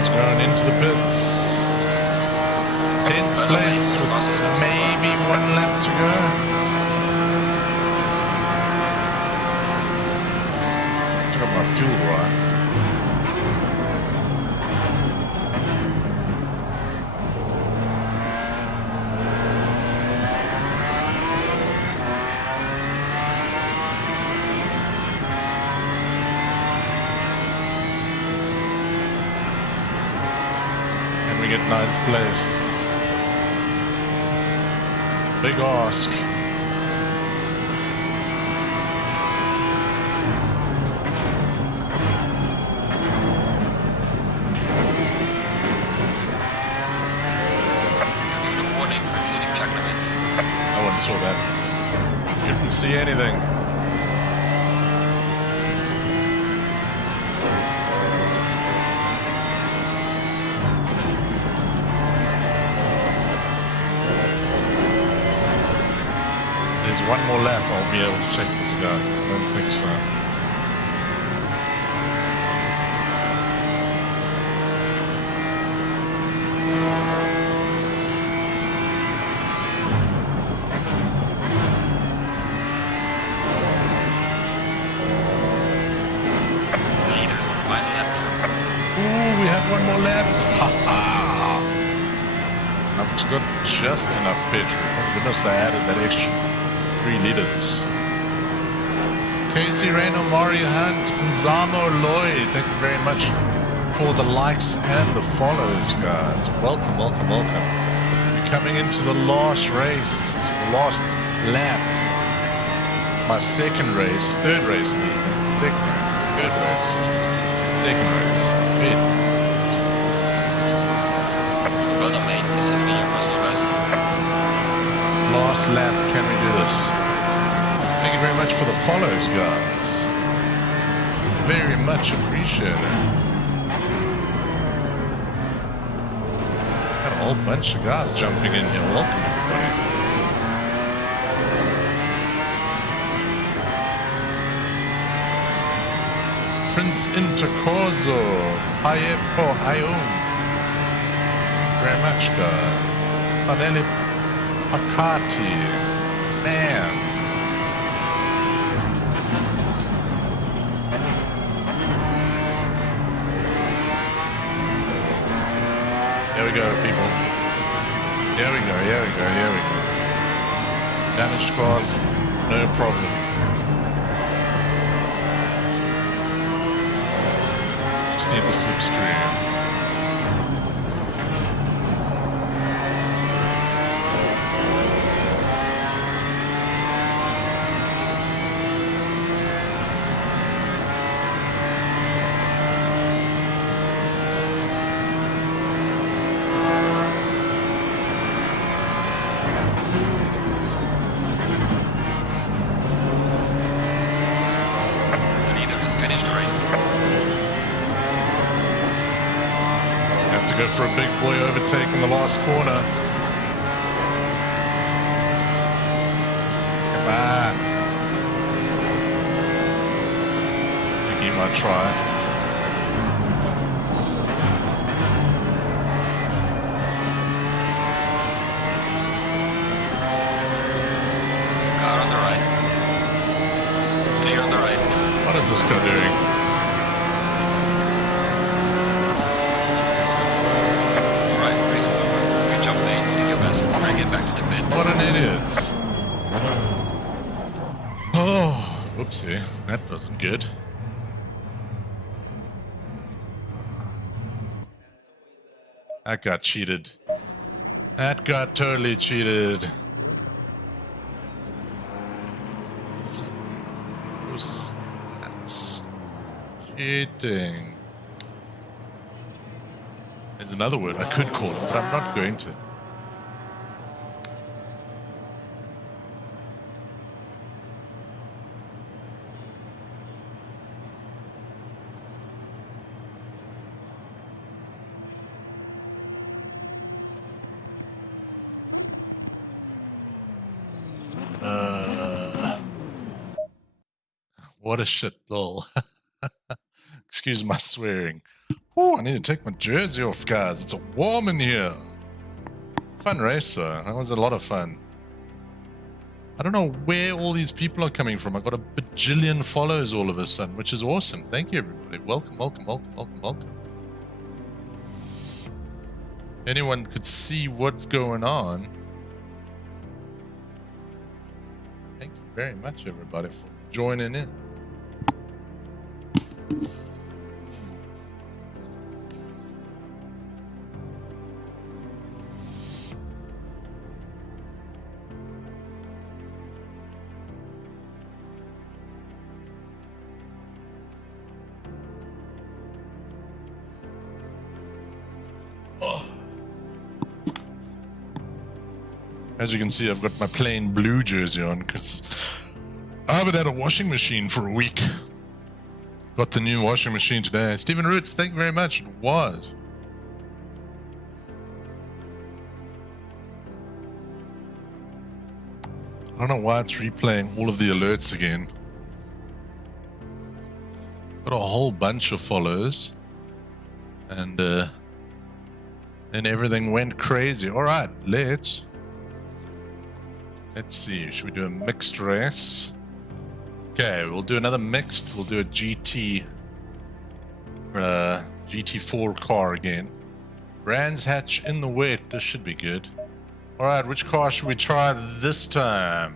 Going into the pits. 10th place with maybe 1 lap to go. Took up my fuel right. Get 9th place. It's a big ask. Warning for exceeding track limits. No one saw that. Didn't see anything. There's one more lap, I'll be able to check these guys, but I don't think so. Leaders on final lap. Ooh, we have one more lap. Ha ha! I've got just enough petrol. Thank goodness I added that extra 3 liters. Casey Reno, Mario Hunt, Nzamo Lloyd, thank you very much for the likes and the follows, guys. Welcome, welcome, welcome. We're coming into the last race, last lap. My second race, third race league. Second race, third race, second race. Yes. Well done, mate. This has been your personal race. Last lap, can we do this? Thank you very much for the follows, guys. Very much appreciated. Got a whole bunch of guys jumping in here. Welcome, everybody. Prince Intercorso, Hayepo Hayum. Very much, guys. Sanele Pakati. Man. Here we go, people. Here we go, here we go, here we go. Damaged cars, no problem. Just need the slipstream. Go for a big boy overtake in the last corner. Come on. I think he might try. Car on the right. idiots. Oh, whoopsie. That wasn't good. That got cheated. That got totally cheated. That's cheating. There's another word I could call it, but I'm not going to. What a shit, lol. Excuse my swearing. Ooh, I need to take my jersey off, guys. It's warm in here. Fun race, though. That was a lot of fun. I don't know where all these people are coming from. I got a bajillion follows all of a sudden, which is awesome. Thank you, everybody. Welcome, welcome, welcome, welcome, welcome. Anyone could see what's going on. Thank you very much, everybody, for joining in. As you can see, I've got my plain blue jersey on because I haven't had a washing machine for a week. Got the new washing machine today. Stephen Roots, thank you very much. It was. I don't know why it's replaying all of the alerts again. Got a whole bunch of follows. And everything went crazy. All right, let's see. Should we do a mixed race? Okay, we'll do another mixed. We'll do a GT4 car again. Brands Hatch in the wet. This should be good. All right, which car should we try this time?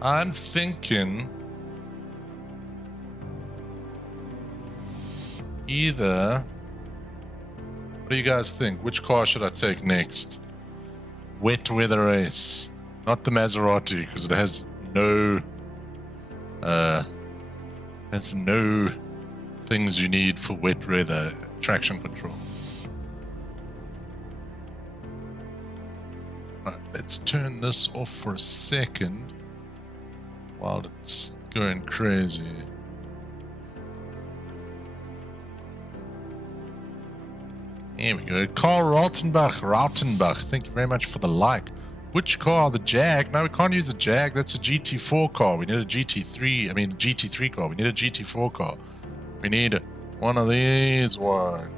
I'm thinking either. What do you guys think? Which car should I take next? Wet weather race. Not the Maserati, because it has no things you need for wet weather traction control. Right, let's turn this off for a second while it's going crazy. Here we go. Carl Rautenbach, thank you very much for the like. Which car? The Jag? No, we can't use the Jag. That's a GT4 car. We need a GT3 car. We need a GT4 car. We need one of these ones.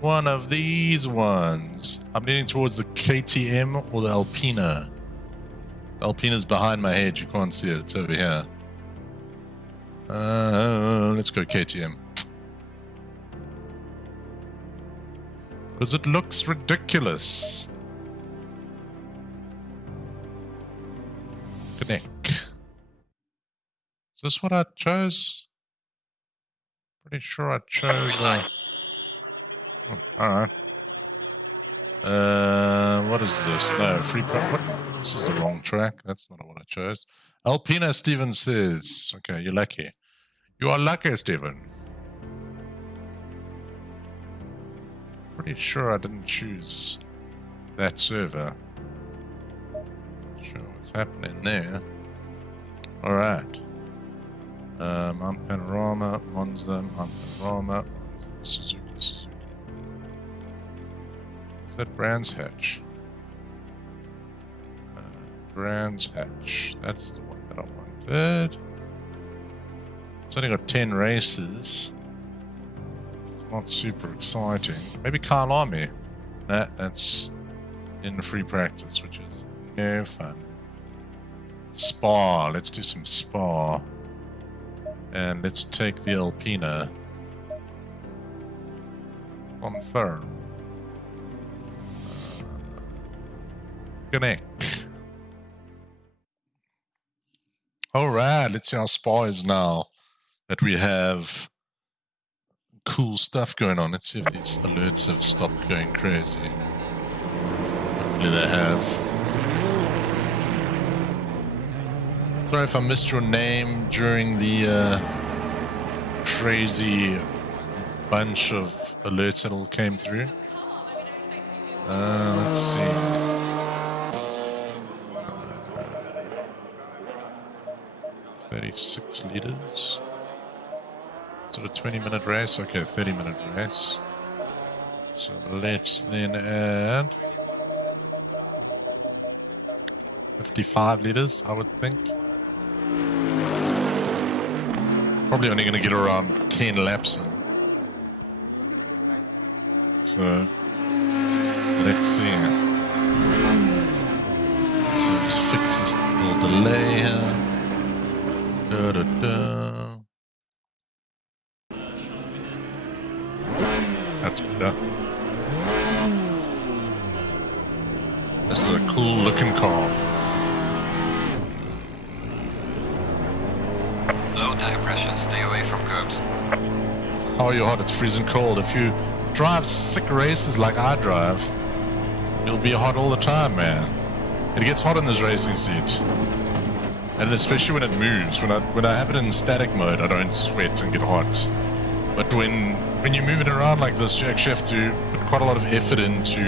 One of these ones. I'm leaning towards the KTM or the Alpina. The Alpina's behind my head. You can't see it. It's over here. Let's go KTM. Because it looks ridiculous. Connect. Is this what I chose? Pretty sure I chose. Alright. What is this? No, free pro. What? This is the wrong track. That's not what I chose. Alpina, Steven says. Okay, you're lucky. You are lucky, Steven. Pretty sure I didn't choose that server. Not sure what's happening there. Alright. I'm Panorama, Monza, I'm Panorama, Suzuki. Is that Brands Hatch? Brands Hatch. That's the one that I wanted. It's only got 10 races. Not super exciting. Maybe Kyle Army. Nah, that's in free practice, which is no fun. Spa. Let's do some Spa. And let's take the Alpina. Confirm. Connect. Alright, let's see how Spa is now that we have cool stuff going on. Let's see if these alerts have stopped going crazy. Hopefully they have. Sorry if I missed your name during the crazy bunch of alerts that all came through. Let's see. 36 liters. So a 20-minute race. Okay, 30-minute race. So let's then add 55 liters, I would think. Probably only going to get around 10 laps in. So let's see. So just fix this little delay here. Da, da, da. That's better. This is a cool looking car. Low tire pressure, stay away from curbs. How are you hot? It's freezing cold. If you drive sick races like I drive, you'll be hot all the time, man. It gets hot in this racing seat. And especially when it moves. When I have it in static mode, I don't sweat and get hot. But when you move it around like this, you actually have to put quite a lot of effort into,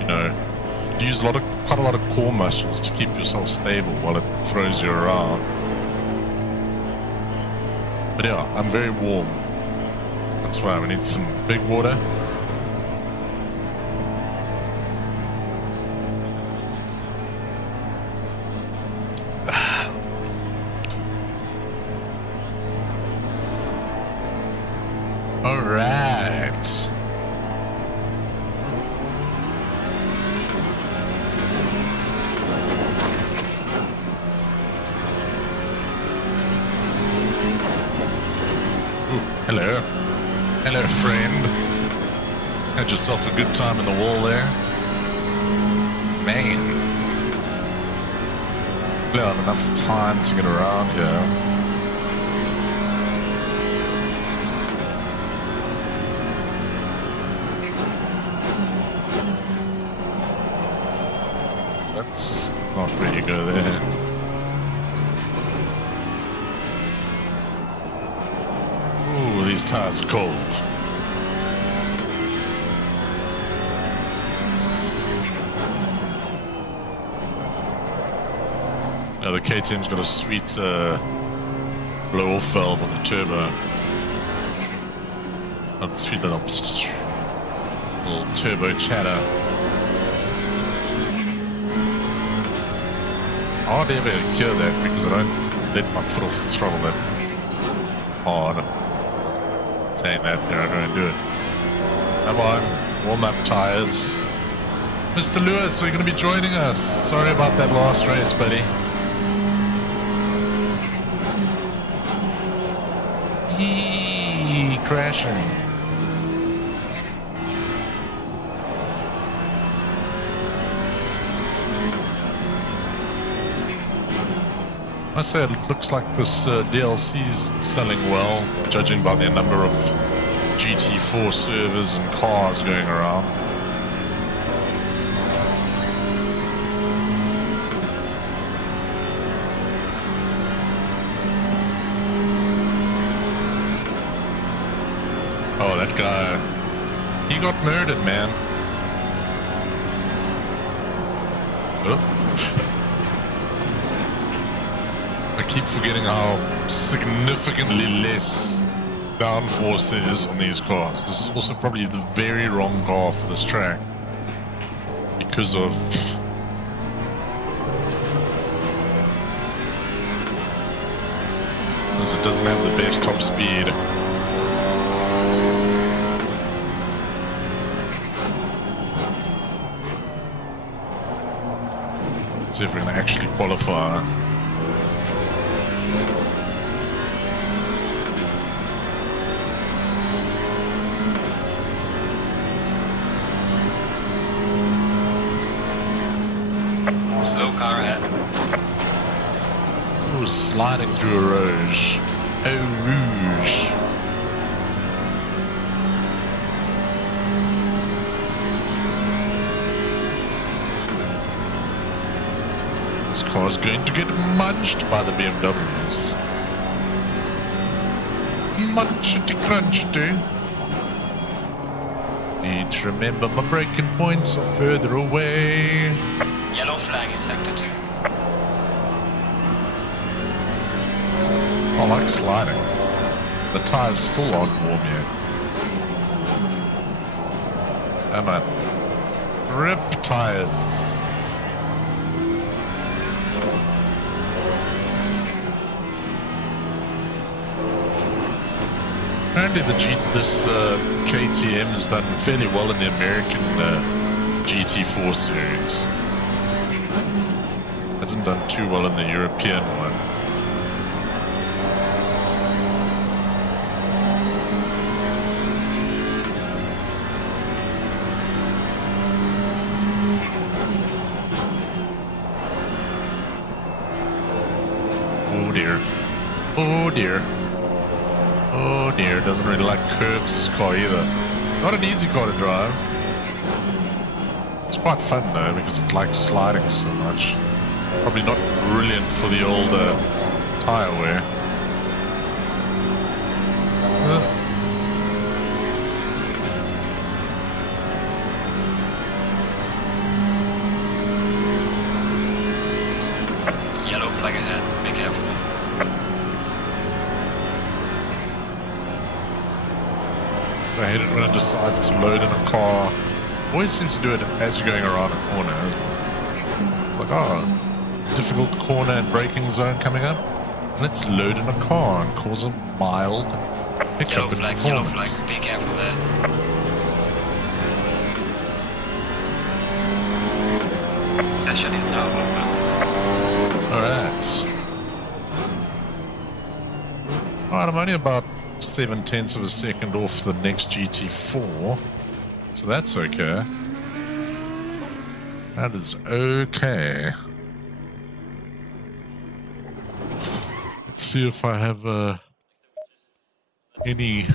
you know, you use quite a lot of core muscles to keep yourself stable while it throws you around. But yeah, I'm very warm. That's why we need some big water. All right. Ooh, hello. Hello, friend. Had yourself a good time in the wall there. Man. We don't have enough time to get around here. That's not where you go there. Ooh, these tires are cold. Now the KTM's got a sweet blow-off valve on the turbo. A sweet little turbo chatter. I hardly ever hear that because I don't let my foot off the throttle that hard. Saying that there, I don't do it. Come on, warm up tires. Mr. Lewis, we're going to be joining us. Sorry about that last race, buddy. Eee, crashing. I say it looks like this DLC's selling well, judging by the number of GT4 servers and cars going around. Oh, that guy, he got murdered, man. Oh. I keep forgetting how significantly less downforce there is on these cars. This is also probably the very wrong car for this track because of it doesn't have the best top speed. Let's see if we're going to actually qualify. Slow car ahead. Ooh, sliding through a rouge. Oh, rouge. This car's going to get munched by the BMWs. Munchity crunchity. Need to remember my braking points are further away. Yellow flag in sector 2. I like sliding. The tires still aren't warm yet. Come on. Rip tires. Apparently this KTM has done fairly well in the American GT4 series. Hasn't done too well in the European one. Oh dear. Oh dear. Oh dear, doesn't really like curves, this car either. Not an easy car to drive. It's quite fun though, because it likes sliding so much. Probably not brilliant for the old tire wear. Yellow flag ahead. Be careful. I hate it when it decides to load in a car. Always seems to do it as you're going around a corner as well. It's like, oh, difficult corner and braking zone coming up. Let's load in a car and cause a mild hiccup in performance. Yellow flag. Be careful there. Session is now over. Alright. Alright, I'm only about 7/10 of a second off the next GT4. So that's okay. That is okay. Let's see if I have any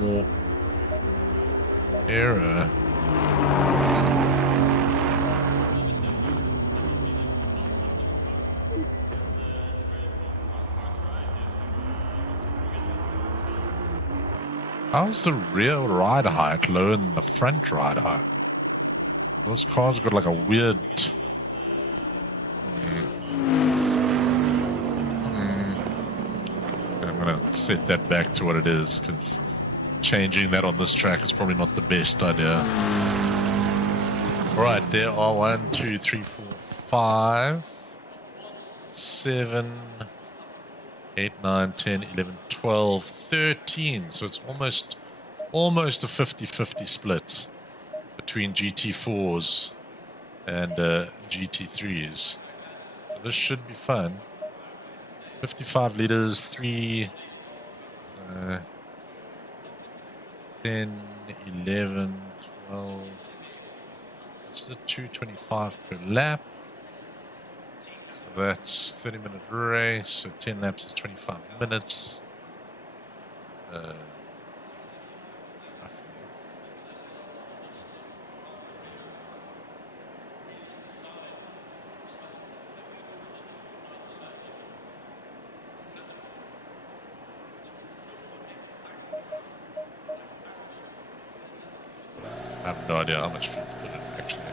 more error. How's the rear ride height lower than the front ride height? Those cars got like a weird... I'm going to set that back to what it is, because changing that on this track is probably not the best idea. Alright, there are 1, 2, 3, 4, 5, 7, 8, 9, 10, 11, 12, 13. So it's almost a 50-50 split between GT4s and GT3s. So this should be fun. 55 liters, 3, 10, 11, 12. This is a 225 per lap. So that's 30-minute race, so 10 laps is 25 minutes. I have no idea how much fuel to put in, actually.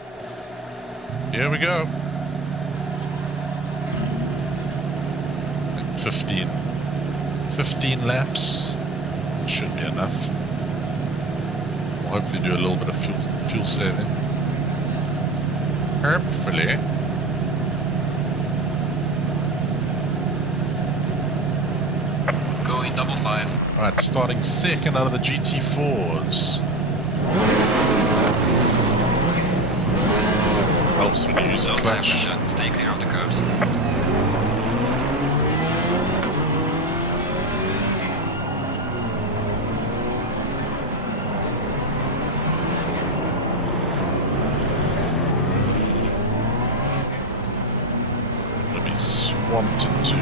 Here we go. 15 laps should be enough. We'll hopefully do a little bit of fuel saving. Hopefully. Going double file. Alright, starting second out of the GT4s. Helps when you use a Low tire clutch. pressure. Stay clear of the curbs. wanted to.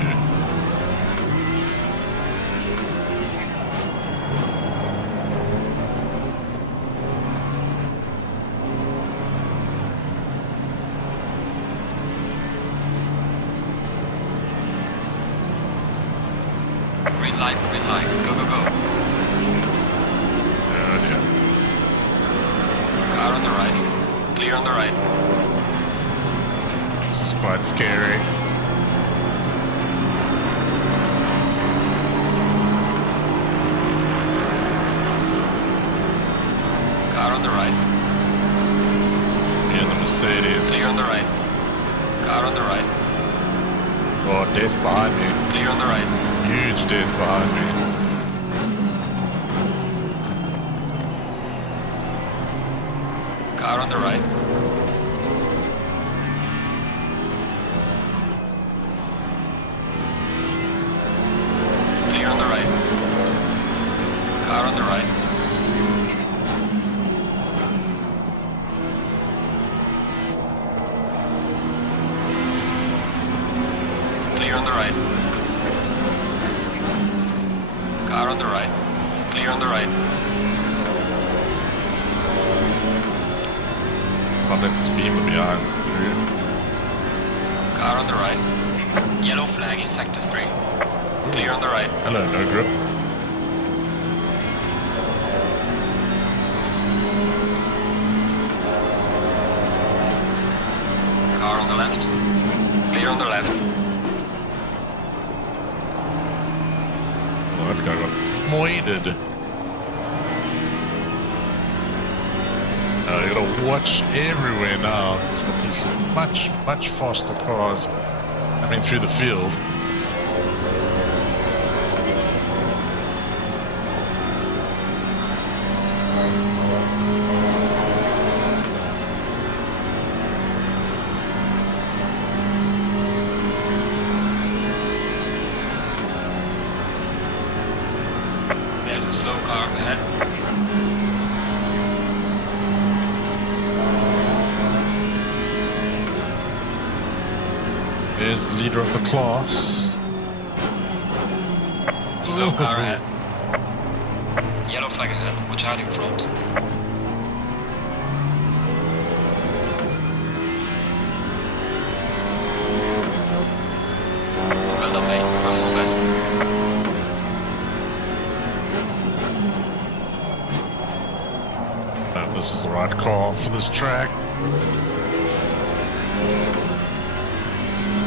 Green light, go, go, go. Oh dear. Car on the right, clear on the right. This is quite scary. Car on the right, Yeah, the Mercedes. clear on the right. Car on the right, Oh, death behind me. clear on the right. Huge death behind me. Car on the right. Clear on the right. Car on the right. Clear on the right. Car on the right. Clear on the right. Can't let this beam behind through. Car on the right. Yellow flag in sector 3. Clear on the right. Hello, no grip. Car on the left. Clear on the left. Oh, that guy got moided. You gotta watch everywhere now. There's got these much faster cars coming through the field. There's a slow car up ahead. There's the leader of the class. Slow car ahead. Yellow flag ahead. Watch out in front. Well done, mate. Personal best. This is the right car for this track.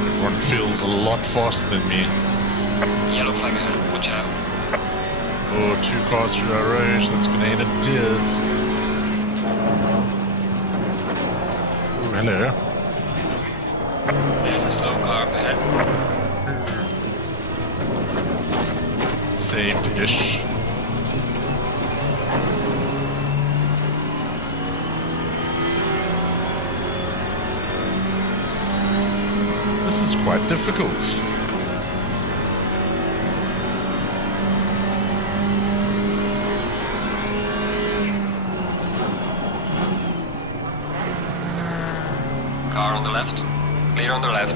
Everyone feels a lot faster than me. Yellow flag ahead. Watch out. Oh, 2 cars through our road. That's going to end in tears. Oh, hello. There's a slow car up ahead. Saved-ish. This is quite difficult. Car on the left. Clear on the left.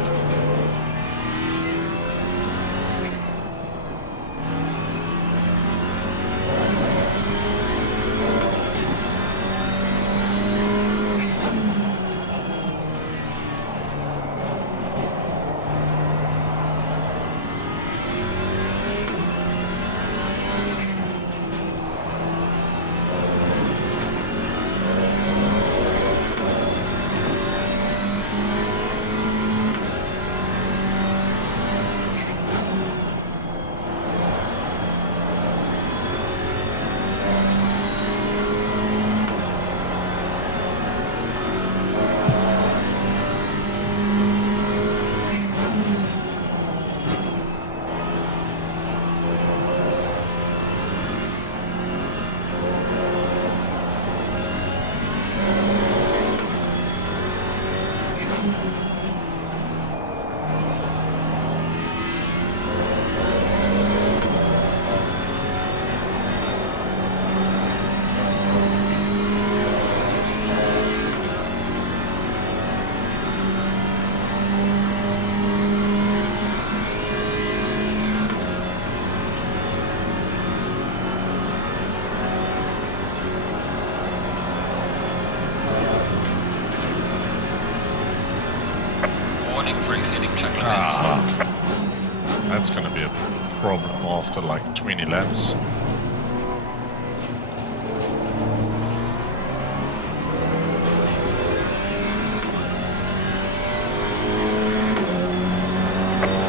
problem after like 20 laps.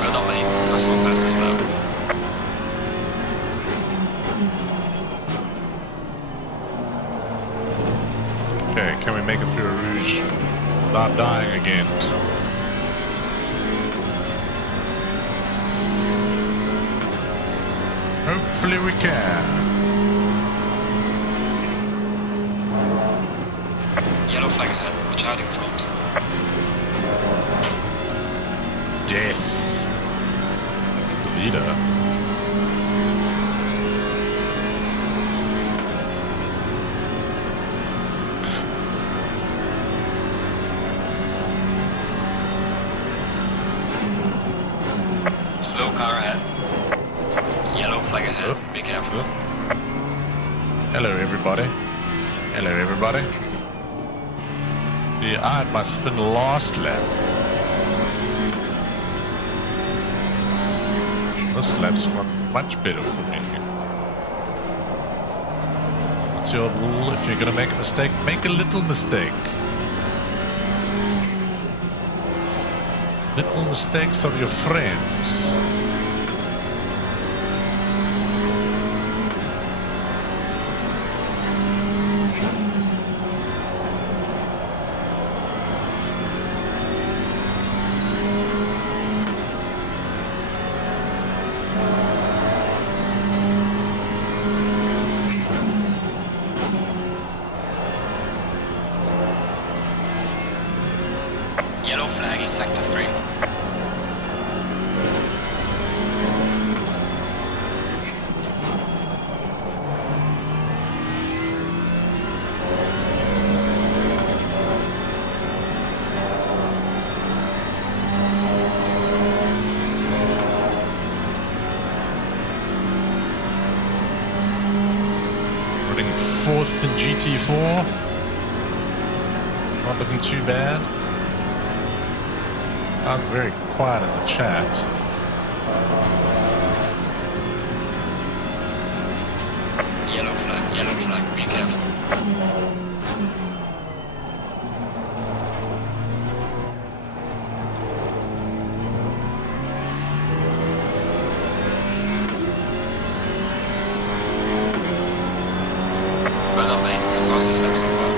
Well done, mate. Personal fastest lap. Okay, can we make it through a Rouge without dying again? Hopefully we can. Yellow flag ahead. Watch out in front. Death. He's the leader. Slow car ahead. Yellow flag ahead. Oh. Be careful. Oh. Hello, everybody. Hello, everybody. Yeah, I had my spin last lap. This lap's got much better for me. What's your rule? If you're gonna make a mistake, make a little mistake. Little mistakes are your friends. Yellow flag in sector 3. Running 4th in GT4. Not looking too bad. I'm very quiet in the chat. Yellow flag, be careful. Well done, mate. The fastest lap so far.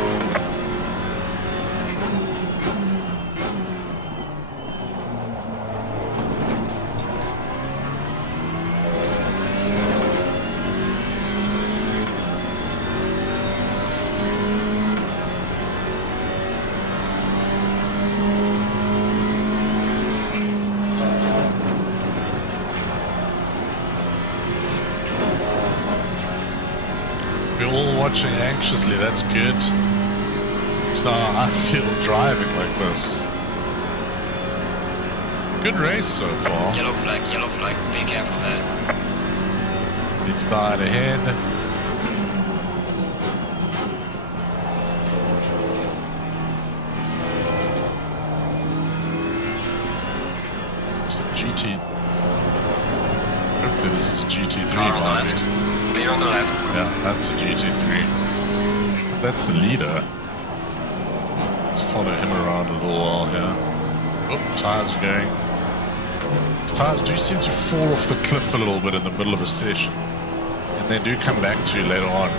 We're all watching anxiously, that's good. It's now I feel driving like this. Good race so far. Yellow flag, be careful there. He's died ahead. It's a GT. Hopefully this is a GT3 Car on the by left. me. Clear on the left. Yeah, that's a GT3. That's the leader. Let's follow him around a little while here. Oh, tires are going. These tires do seem to fall off the cliff a little bit in the middle of a session. And they do come back to you later on.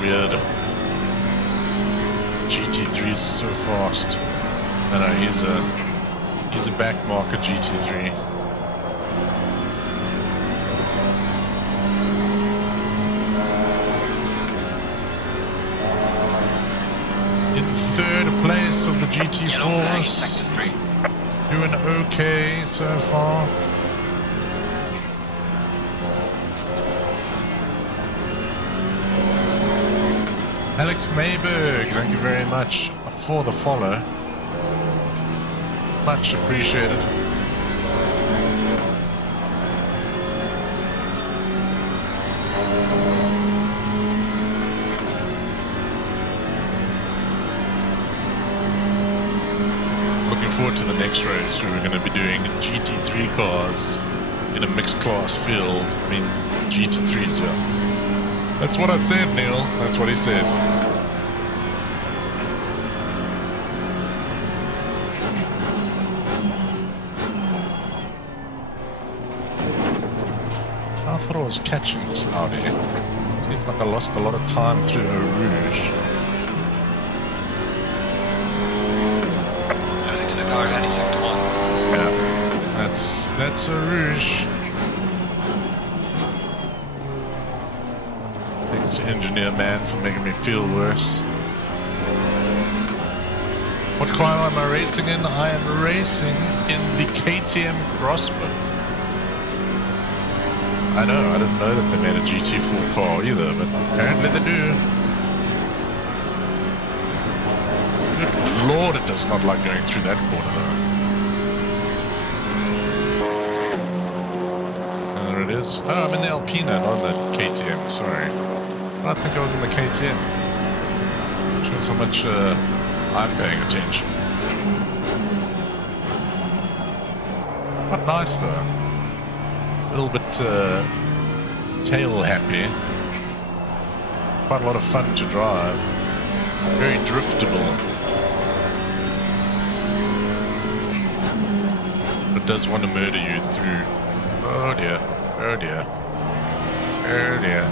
Weird. GT3s are so fast. No, he's a back marker GT3. In third place of the Yellow flag in sector GT4s. 3. Doing okay so far. Alex Mayberg, thank you very much for the follow. Much appreciated. Looking forward to the next race where we're going to be doing GT3 cars in a mixed class field. I mean, GT3s, yeah. That's what I said, Neil. That's what he said. I thought I was catching this Audi. Seems like I lost a lot of time through Eau Rouge. Losing to the car again in sector 1. Yeah, that's Eau Rouge. Thanks, engineer man, for making me feel worse. What car am I racing in? I am racing in the KTM Crossbow. I know, I didn't know that they made a GT4 car either, but apparently they do. Good lord, it does not like going through that corner though. And there it is. Oh, I'm in the Alpina, not in the KTM, sorry. I think I was in the KTM. Shows how much I'm paying attention. Not nice though. A little bit tail happy. Quite a lot of fun to drive. Very driftable. But it does want to murder you through. Oh dear. Oh dear. Oh dear.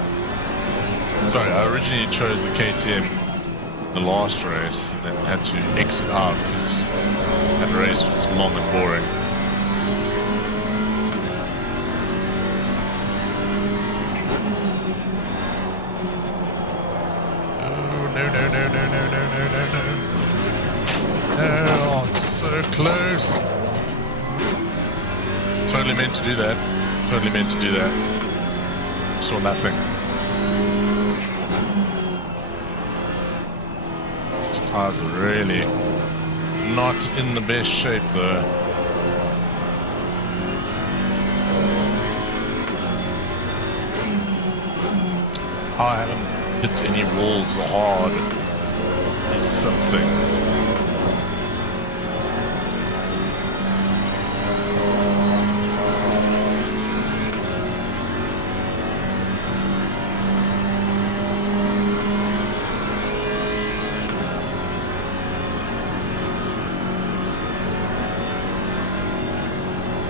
Sorry, I originally chose the KTM in the last race and then had to exit out because that race was long and boring. Oh, it's so close. Totally meant to do that. Totally meant to do that. Saw nothing. These tires are really not in the best shape though. I haven't hit any walls hard is something.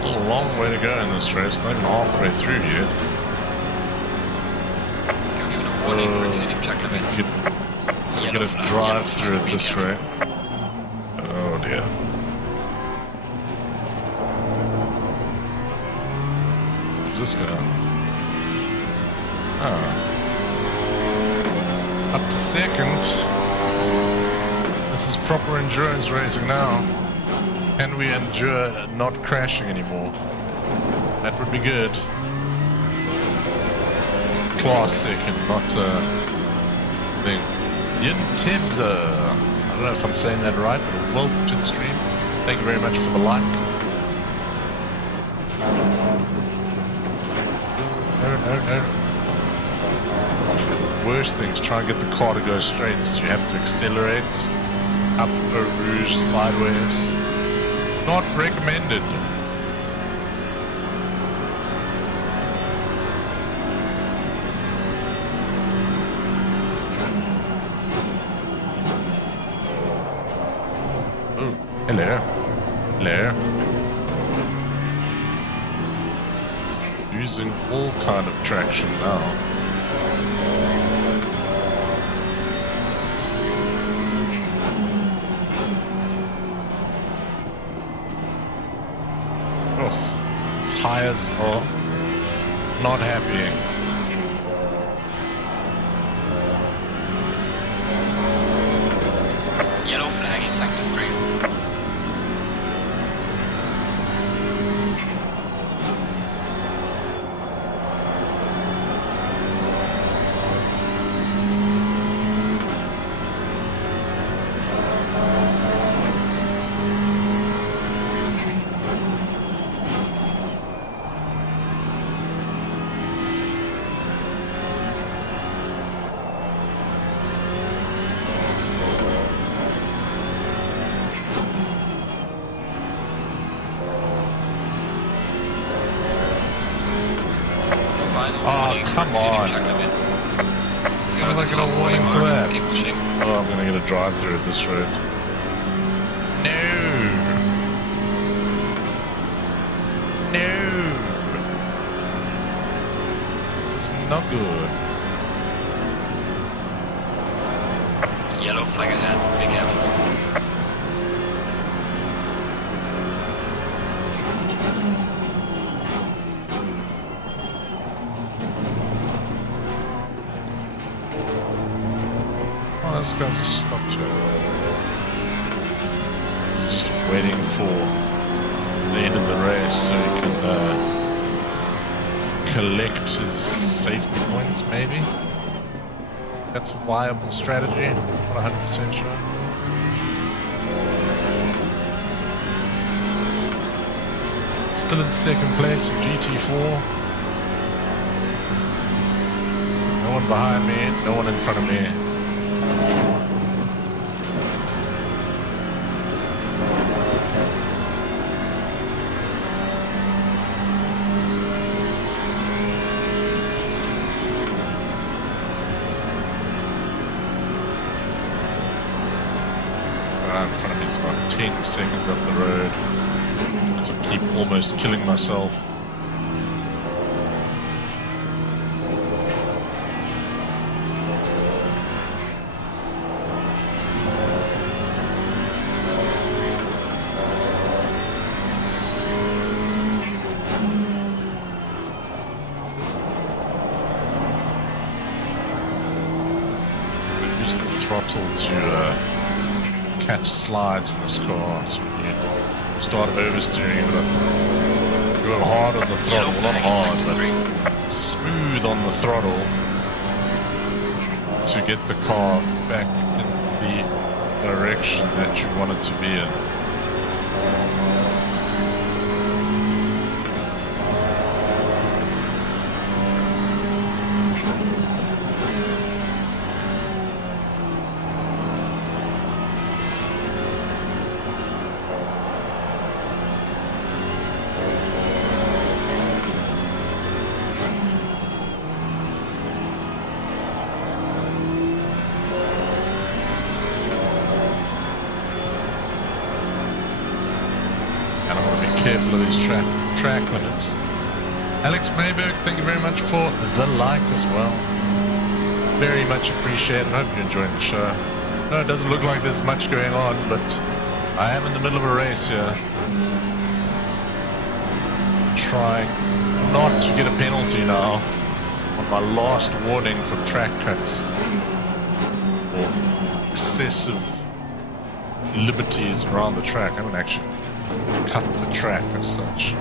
A long way to go in this race, not even halfway through yet. You're given a warning for exceeding track limits. I'm gonna drive through at this rate. Oh dear. What's this guy? Oh. Up to second. This is proper endurance racing now. Can we endure not crashing anymore? That would be good. Class second, not thing. Yin Tibza. I don't know if I'm saying that right, but welcome to the stream. Thank you very much for the like. No. Worst thing to try and get the car to go straight is you have to accelerate up a rouge sideways. Not recommended. Oh, hello. Hello. Using all kind of traction now. Tires are not happy. Yellow flag in sector 3. fine. Oh, come on. Track limits. How am I get a warning for that? Keep pushing. Oh, I'm gonna get a drive-through at this road. No! No! It's not good. Yellow flag ahead. Be careful. Oh, this guy's just stopped here. He's just waiting for the end of the race so he can collect his safety points, maybe? That's a viable strategy. Not 100% sure. Still in second place in GT4. No one behind me, no one in front of me. In front of me is about 10 seconds up the road. So I keep almost killing myself. I use the throttle to catch slides in this car. So when you start oversteering, you go hard on the throttle, not hard, but smooth on the throttle to get the car back in the direction that you want it to be in. And I'm going to be careful of these track limits. Alex Mayberg, thank you very much for the like as well. Very much appreciated. Hope you're enjoying the show. No, it doesn't look like there's much going on, but I am in the middle of a race here. Trying not to get a penalty now on my last warning for track cuts or excessive liberties around the track. I haven't actually cut the track as such.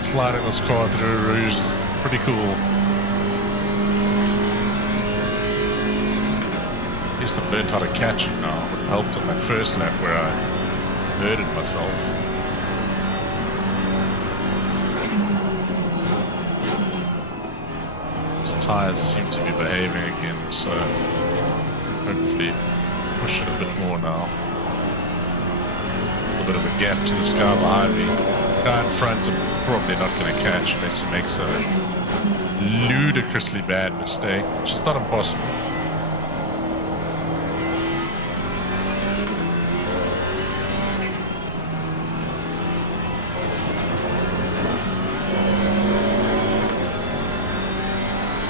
Sliding this car through Rouge is pretty cool. At least I've learned how to catch it now. It helped on that first lap where I murdered myself. His tires seem to be behaving again, so hopefully push it a bit more now. A little bit of a gap to this guy behind me. Guy in front, I'm probably not going to catch unless he makes a ludicrously bad mistake, which is not impossible.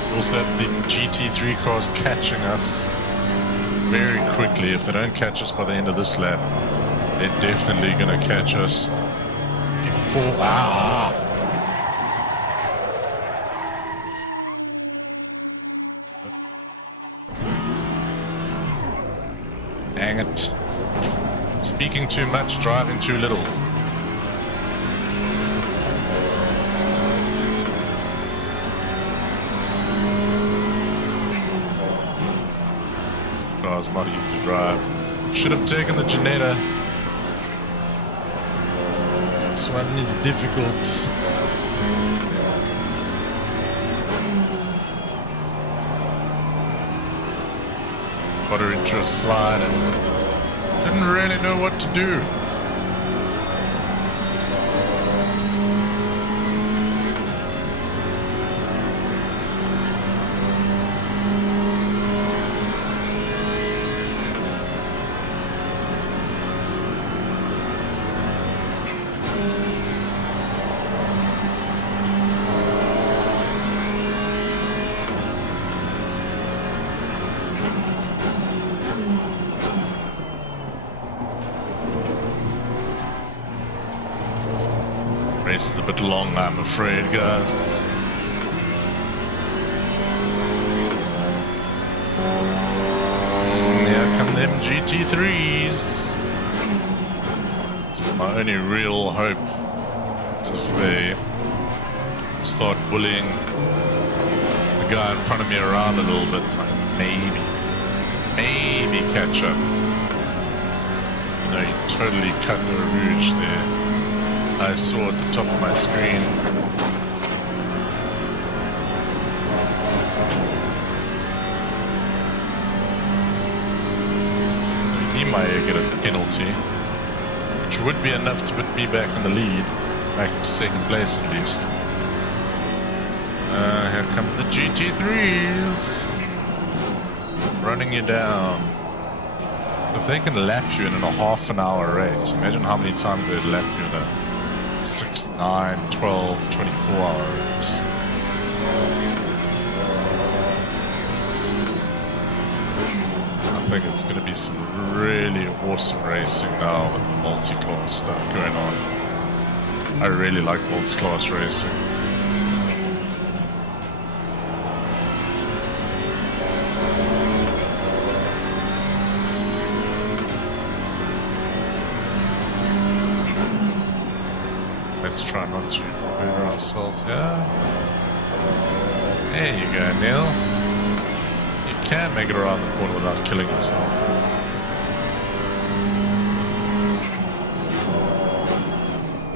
We also have the GT3 cars catching us very quickly. If they don't catch us by the end of this lap, they're definitely going to catch us. Dang it. Speaking too much, driving too little. car's not easy to drive. Should have taken the Janetta. This one is difficult. Got her into a slide and didn't really know what to do. Race is a bit long, I'm afraid, guys. Here come them GT3s. This is my only real hope. If they start bullying the guy in front of me around a little bit, like maybe catch up. You know, he totally cut the rouge there. I saw at the top of my screen. So he might get a penalty, which would be enough to put me back in the lead, back into second place at least. Here come the GT3s, running you down. If they can lap you in a half-an-hour race, imagine how many times they'd lap you in a 6, 9, 12, 24-hour race. I think it's going to be some really awesome racing now with the multi-class stuff going on. I really like multi-class racing. Let's try not to murder ourselves, yeah? There you go, Neil. You can make it around the corner without killing yourself.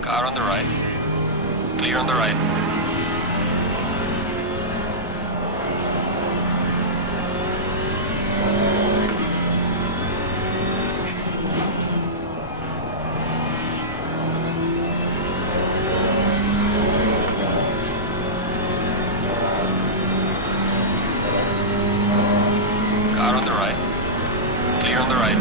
Car on the right. Clear on the right. Car on the right. Clear on the right.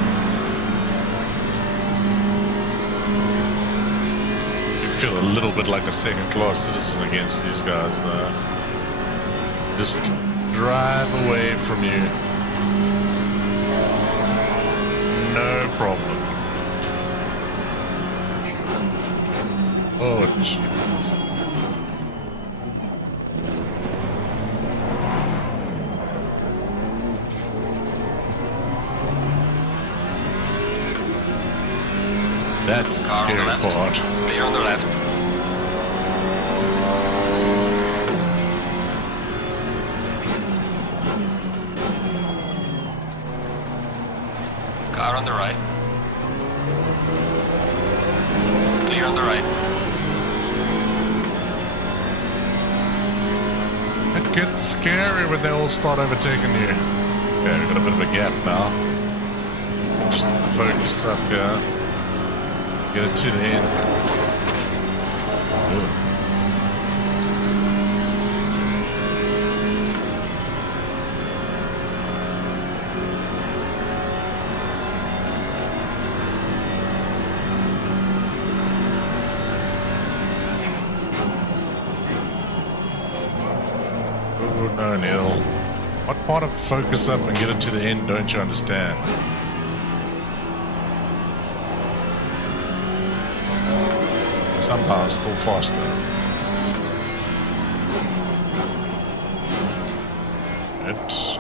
You feel a little bit like a second-class citizen against these guys, though. Just drive away from you. No problem. Oh, jeez. That's the scary part. Clear on the left. Car on the right. Clear on the right. It gets scary when they all start overtaking you. Okay, we've got a bit of a gap now. Just focus up here. Get it to the end. Ugh. Oh no, Neil. What part of focus up and get it to the end don't you understand? Somehow it's still faster. It's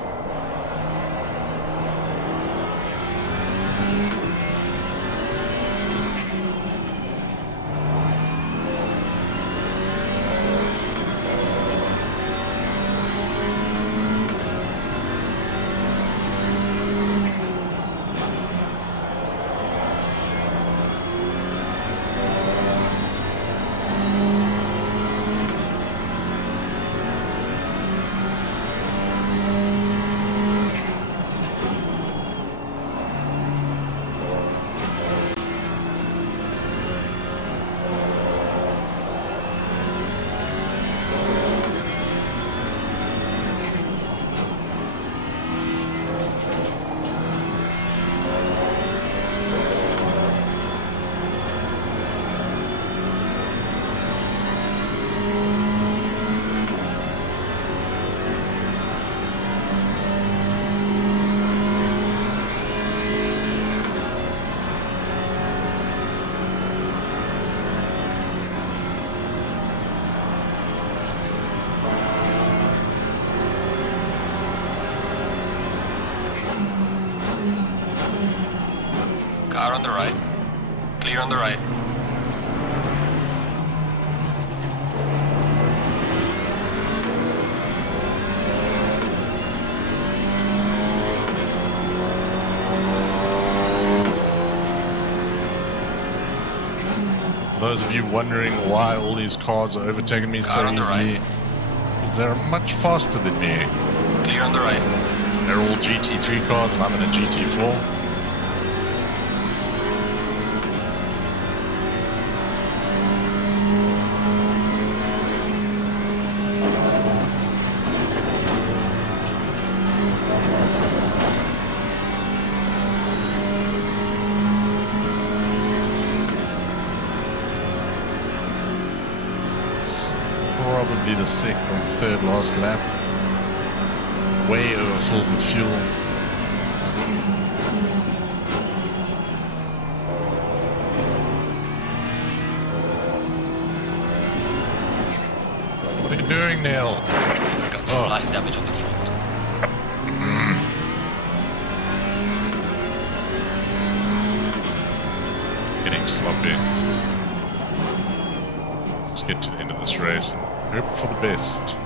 Clear on the right. Those of you wondering why all these cars are overtaking me so easily, because they're much faster than me. Clear on the right. They're all GT3 cars and I'm in a GT4. Probably the second or third last lap. Way over full with fuel. What are you doing, Neil? We've got some light damage on the front. Getting sloppy. Let's get to the end of this race and hope for the best.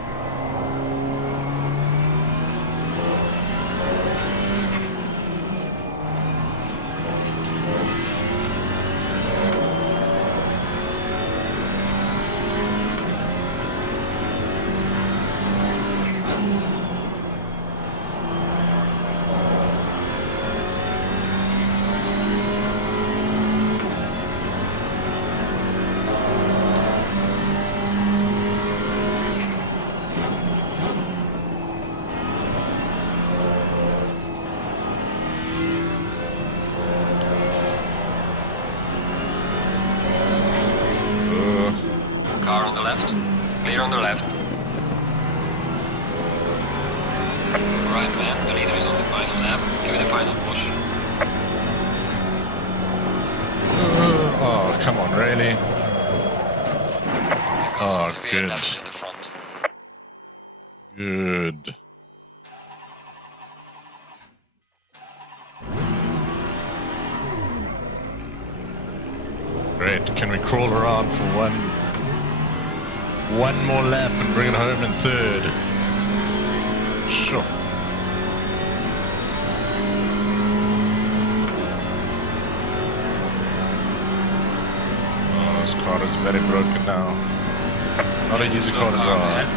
Car on the left. Clear on the left. Alright, man. The leader is on the final lap. Give it a final push. Oh, come on, really? We've got Oh, some severe good. damage in the front. Good. Great. Can we crawl around for one more lap and bring it home in third? Sure. Oh, this car is very broken now. Not an easy car to drive.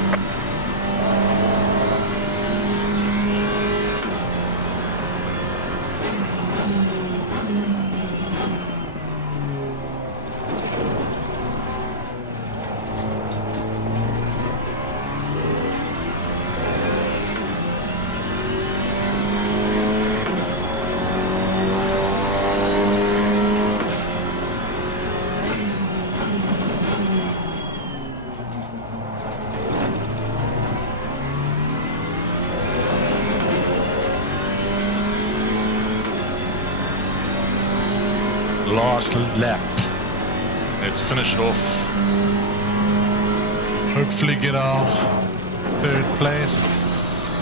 Last lap. Let's finish it off. Hopefully get our third place.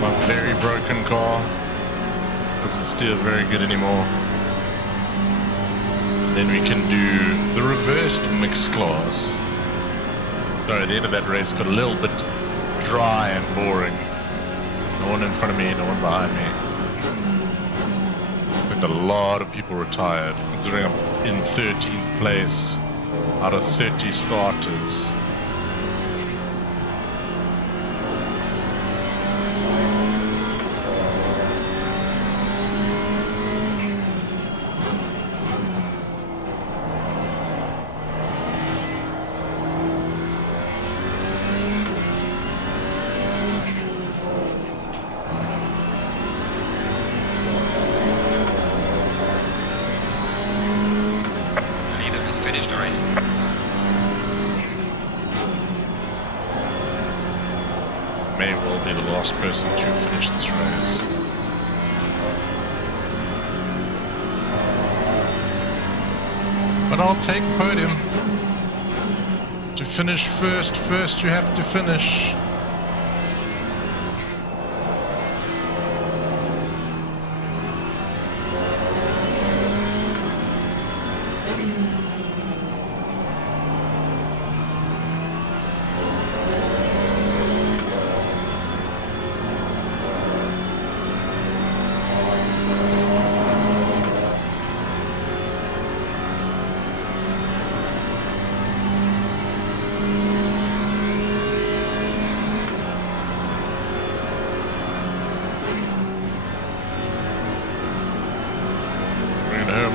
My very broken car doesn't steer very good anymore. Then we can do the reversed mixed class. Sorry, the end of that race got a little bit dry and boring. No one in front of me, no one behind me. A lot of people retired, considering I'm in 13th place out of 30 starters. Finished the race. May well be the last person to finish this race. But I'll take podium. To finish first you have to finish.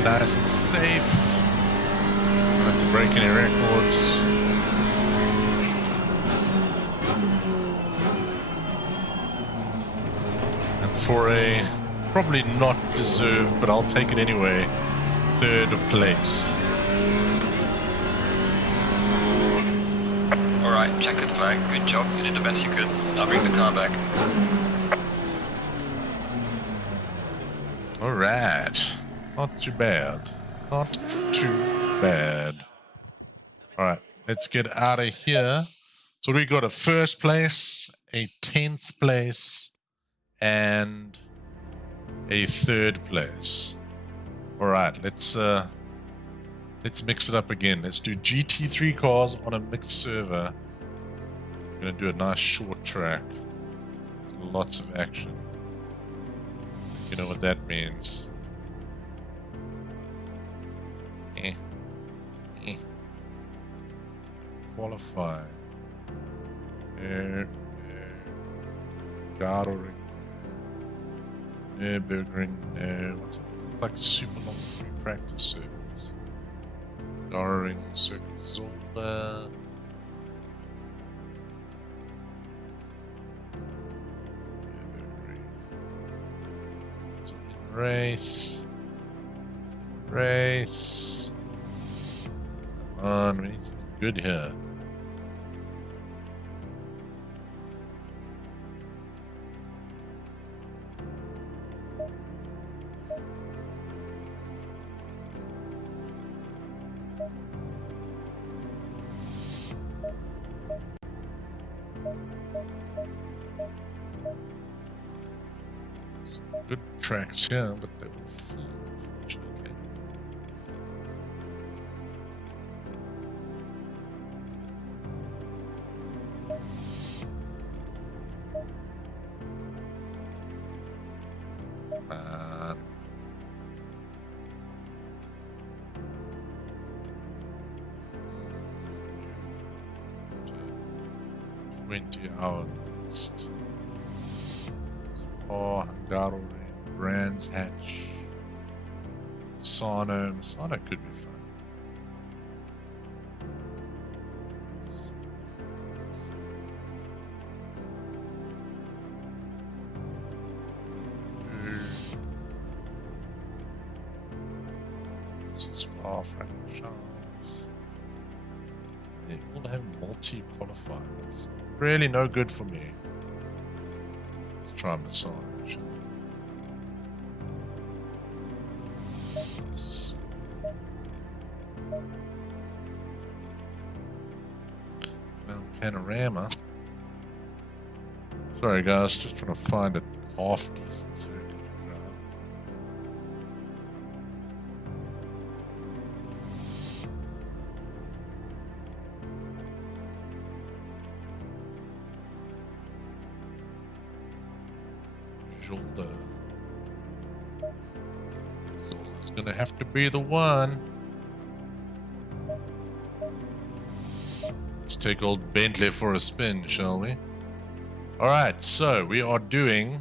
Nice and safe. Don't have to break any records. And for a probably not deserved, but I'll take it anyway, 3rd place. Alright, checkered flag, good job, you did the best you could. I'll bring the car back. Alright. Not too bad. Not too bad. Alright, let's get out of here. So we got a 1st place, a 10th place, and a 3rd place. Alright, let's mix it up again. Let's do GT3 cars on a mixed server. I'm gonna do a nice short track. There's lots of action. You know what that means. Qualify. Gathering. Nürburgring. What's it? It's like super long free practice servers. Gathering. Circuit Zolder. Nürburgring. So in race. Race. Come on, we need something good here. Good tracks here, but they were full, unfortunately. Man. 20-hour next. Oh, Hungaroring, Brands Hatch, Masano. Masano could be fun. Spa, Frankenstein. They all have multi-qualifiers. Really no good for me. Let's try Masano. Panorama. Sorry guys, just trying to find a half decent circuit to drive. Zolder. I think Zolder's gonna have to be the one. Take old Bentley for a spin, shall we? Alright, so we are doing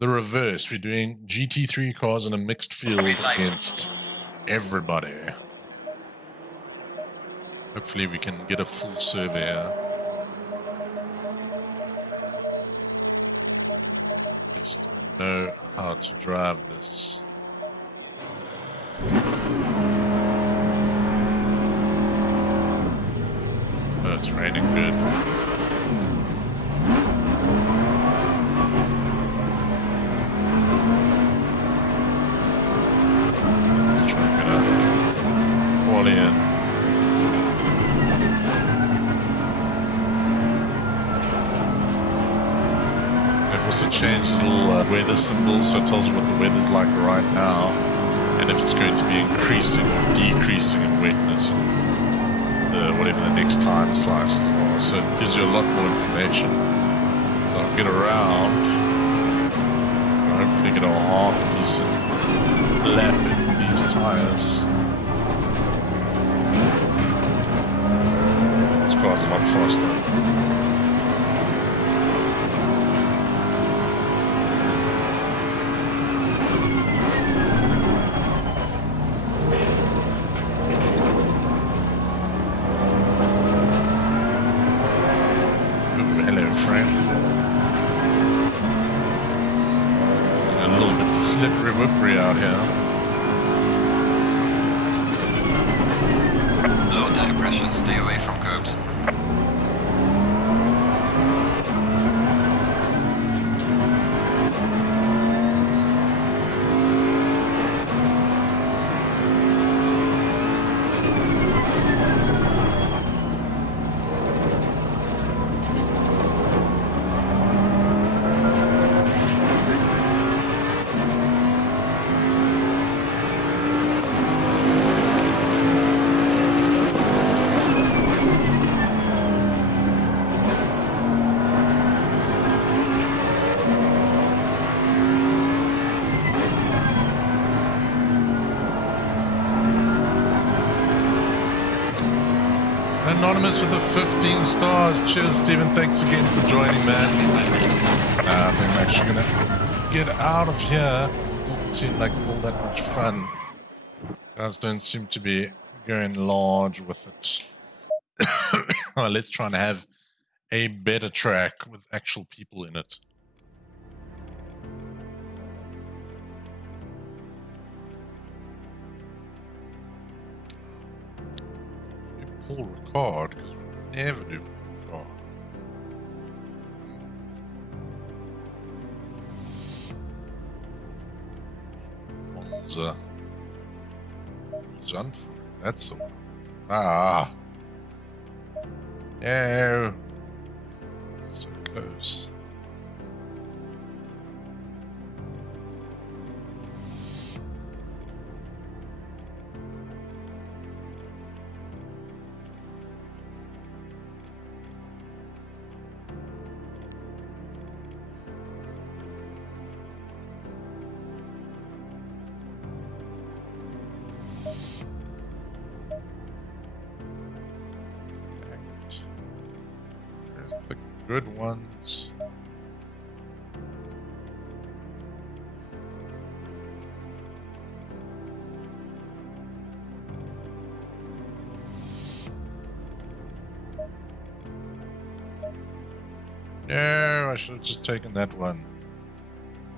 the reverse. We're doing GT3 cars in a mixed field against everybody. Hopefully we can get a full survey here. At least I know how to drive this. It's raining good. Let's try and get out. All in. They've also changed the little weather symbols, so it tells you what the weather's like right now. And and if it's going to be increasing or decreasing in wetness, whatever the next time slices are. So it gives you a lot more information. So I'll get around, and hopefully get a half decent lap in these tires. This car's a lot faster. Hello, friend. A little bit slippery whippery out here. Low tire pressure, stay away from curbs. Anonymous with the 15 stars. Cheers, Stephen. Thanks again for joining, man. I think I'm actually going to get out of here. It doesn't seem like all that much fun. Guys don't seem to be going large with it. Well, let's try and have a better track with actual people in it. Pull record, because we never do pull record. Monza. Zandvoort, that's the one. Ah. No. So close. Good ones. No, I should have just taken that one.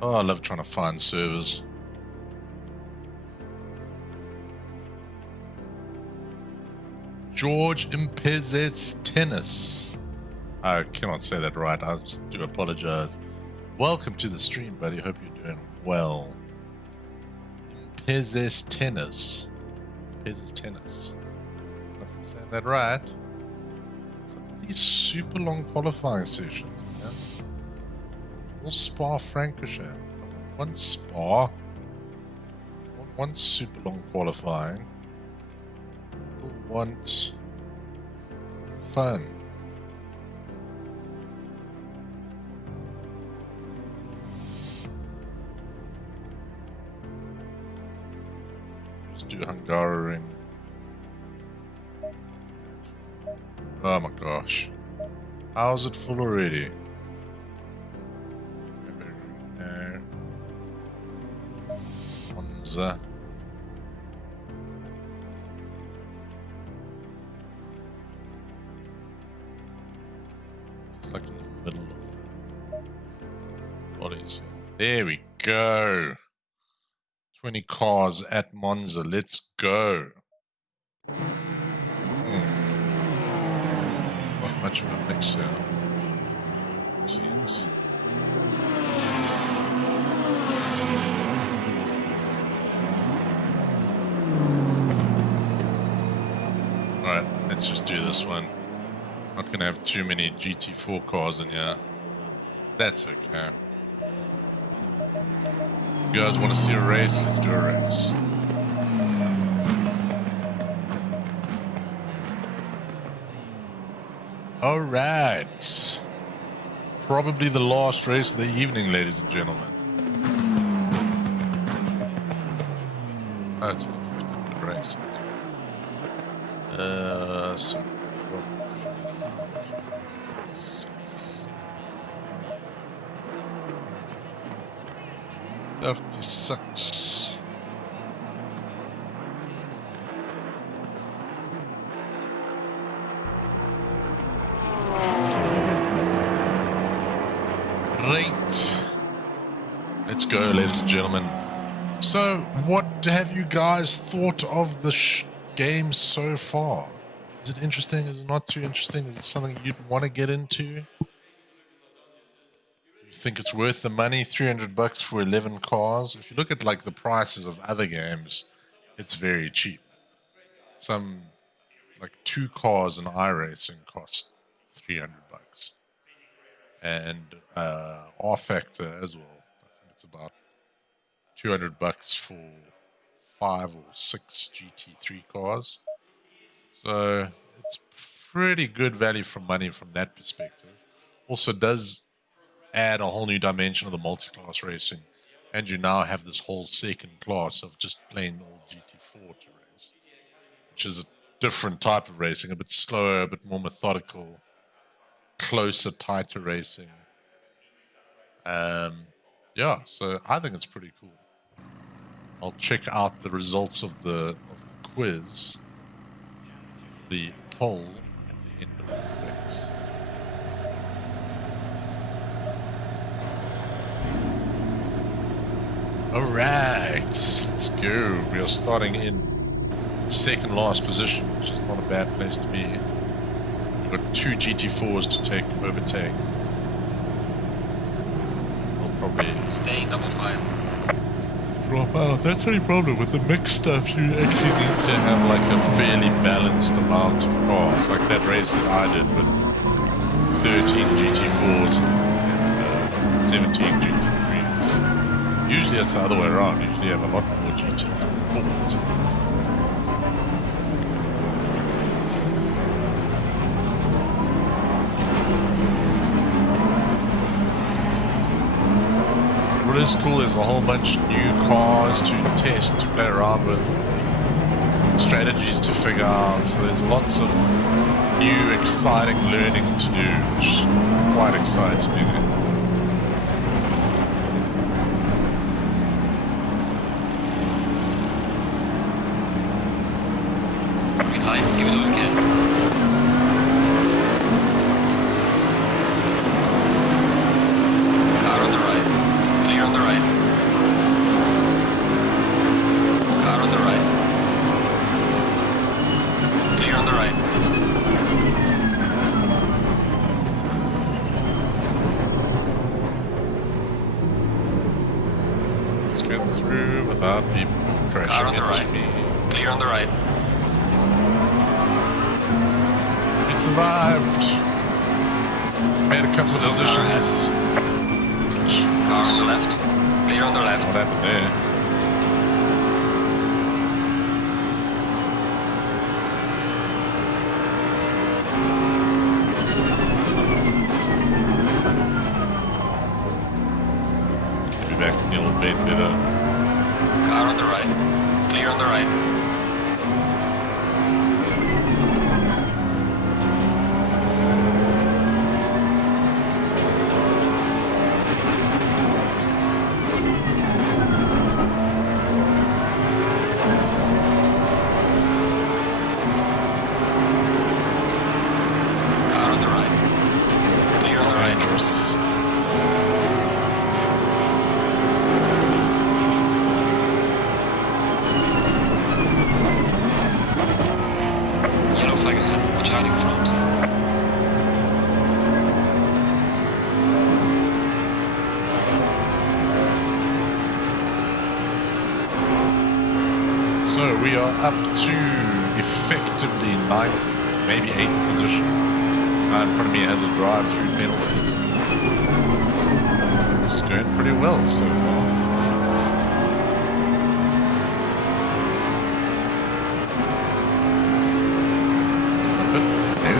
Oh, I love trying to find servers. George Impez's Tennis. I cannot say that right. I do apologize. Welcome to the stream, buddy. Hope you're doing well. Impez's Tennis. Impez's Tennis. I don't know if I'm saying that right. Some of these super long qualifying sessions, man. All Spa-Francorchamps. One Spa. One super long qualifying. People want fun. Do Hungaroring. Oh my gosh. How is it full already? No. Monza. It's like in the middle of the bodies. There we go. 20 cars at Monza. Let's go. Not much of a mix here, it seems. Alright, let's just do this one. Not going to have too many GT4 cars in here. That's okay. You guys want to see a race? Let's do a race. All right. Probably the last race of the evening, ladies and gentlemen. Oh, it's a 15-minute race. So 36. Right. Let's go, ladies and gentlemen. So, what have you guys thought of the game so far? Is it interesting? Is it not too interesting? Is it something you'd want to get into? You think it's worth the money? $300 for 11 cars? If you look at like the prices of other games, it's very cheap. Some like 2 cars in iRacing cost $300, and R Factor as well. I think it's about $200 for 5 or 6 GT3 cars. So it's pretty good value for money from that perspective. Also does add a whole new dimension of the multi-class racing, and you now have this whole second class of just plain old GT4 to race, which is a different type of racing, a bit slower, a bit more methodical, closer, tighter racing. Yeah, so I think it's pretty cool. I'll check out the results of the quiz, the poll at the end of the race. All right, let's go. We are starting in second last position, which is not a bad place to be. We've got 2 GT4s to overtake. We'll probably stay double file. Drop out. That's the only problem with the mixed stuff. You actually need to have like a fairly balanced amount of cars, like that race that I did with 13 GT4s and 17 GT3s. Usually it's the other way around. Usually you have a lot more GT4s. What is cool is a whole bunch of new cars to test, to play around with, strategies to figure out. So there's lots of new, exciting learning to do, which quite excites me. Green light, give it all again. Car on the right. Clear on the right. Car on the right. Clear on the right. Let's get through without people crashing on the into right. me. Clear on the right. We survived. Made a couple Slow of car positions. Car on the left. Clear on the left. What happened there? Be back in the old Bentley though. Car on the right. Clear on the right. Car on the right. Clear on the right. Dangerous. Yellow flag ahead. Watch out in front. So we are up to effectively 9th, maybe 8th position. In front of me has a drive-through penalty. It's going pretty well so far. But no.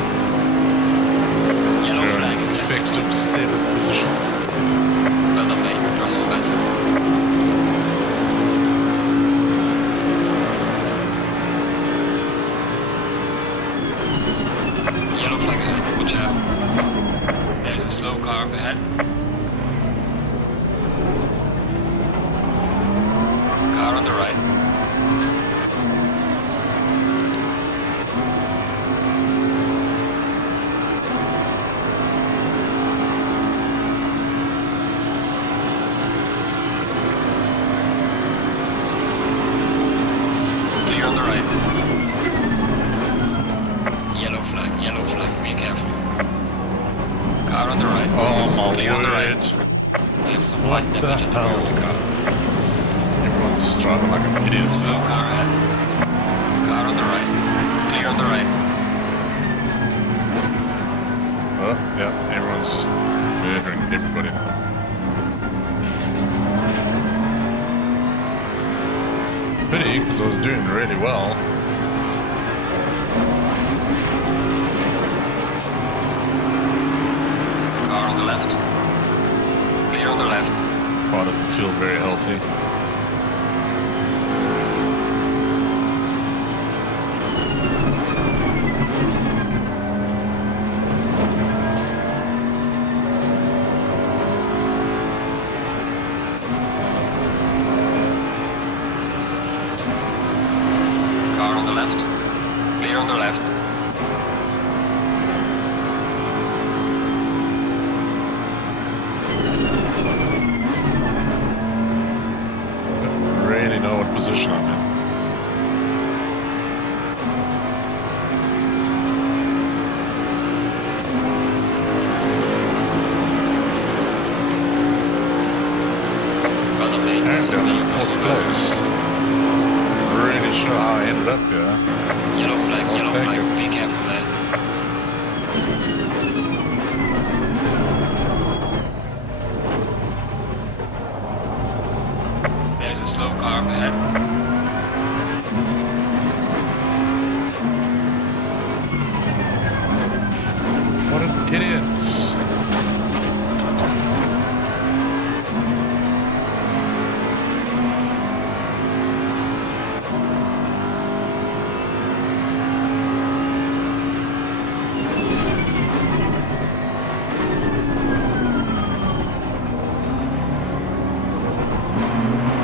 ahead. Car on the right. Clear on the right. Yellow flag, be careful. Car on the right. Oh my Clear on the right. word. We have some What light the damage at the rear of the hell? car. Everyone's just driving like an idiot. Slow car ahead. Car on the right. Clear on the right. Oh, yeah, everyone's just murdering everybody now. Pity, because I was doing really well. Car on the left. Clear on the left. Car doesn't feel very healthy. Car on the left. Clear on the left. I don't really know what position I'm in. Brother mate, this And has been I'm your in first fourth place. place. Really sure how I ended up here. Yellow flag, I'll take it. be careful there. There's a slow car up ahead. What an idiot.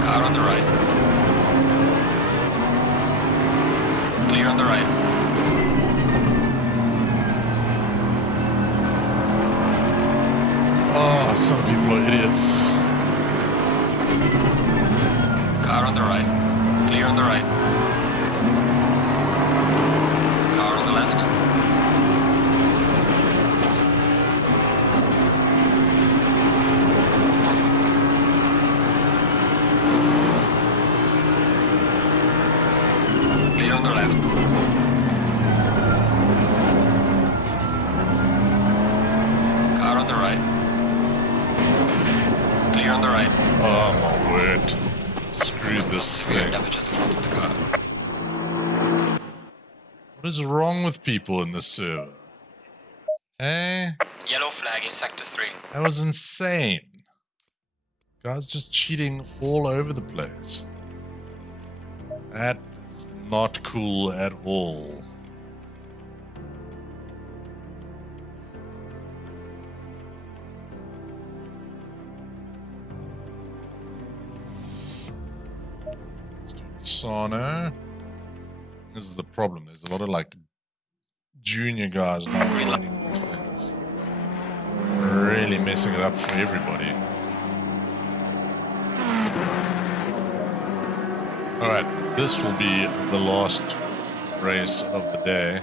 Car on the right. Clear on the right. Oh, some people are idiots. Car on the right. Clear on the right. Car on the left. Clear on the left. Car on the right. Clear on the right. Oh my word. Screw this Severe thing. damage at the front of the car. What is wrong with people in this server? Eh? Yellow flag in sector 3. That was insane. Guys just cheating all over the place. That is not cool at all. Let's do sauna. This is the problem. There's a lot of like junior guys now joining these things. Really messing it up for everybody. Alright, this will be the last race of the day.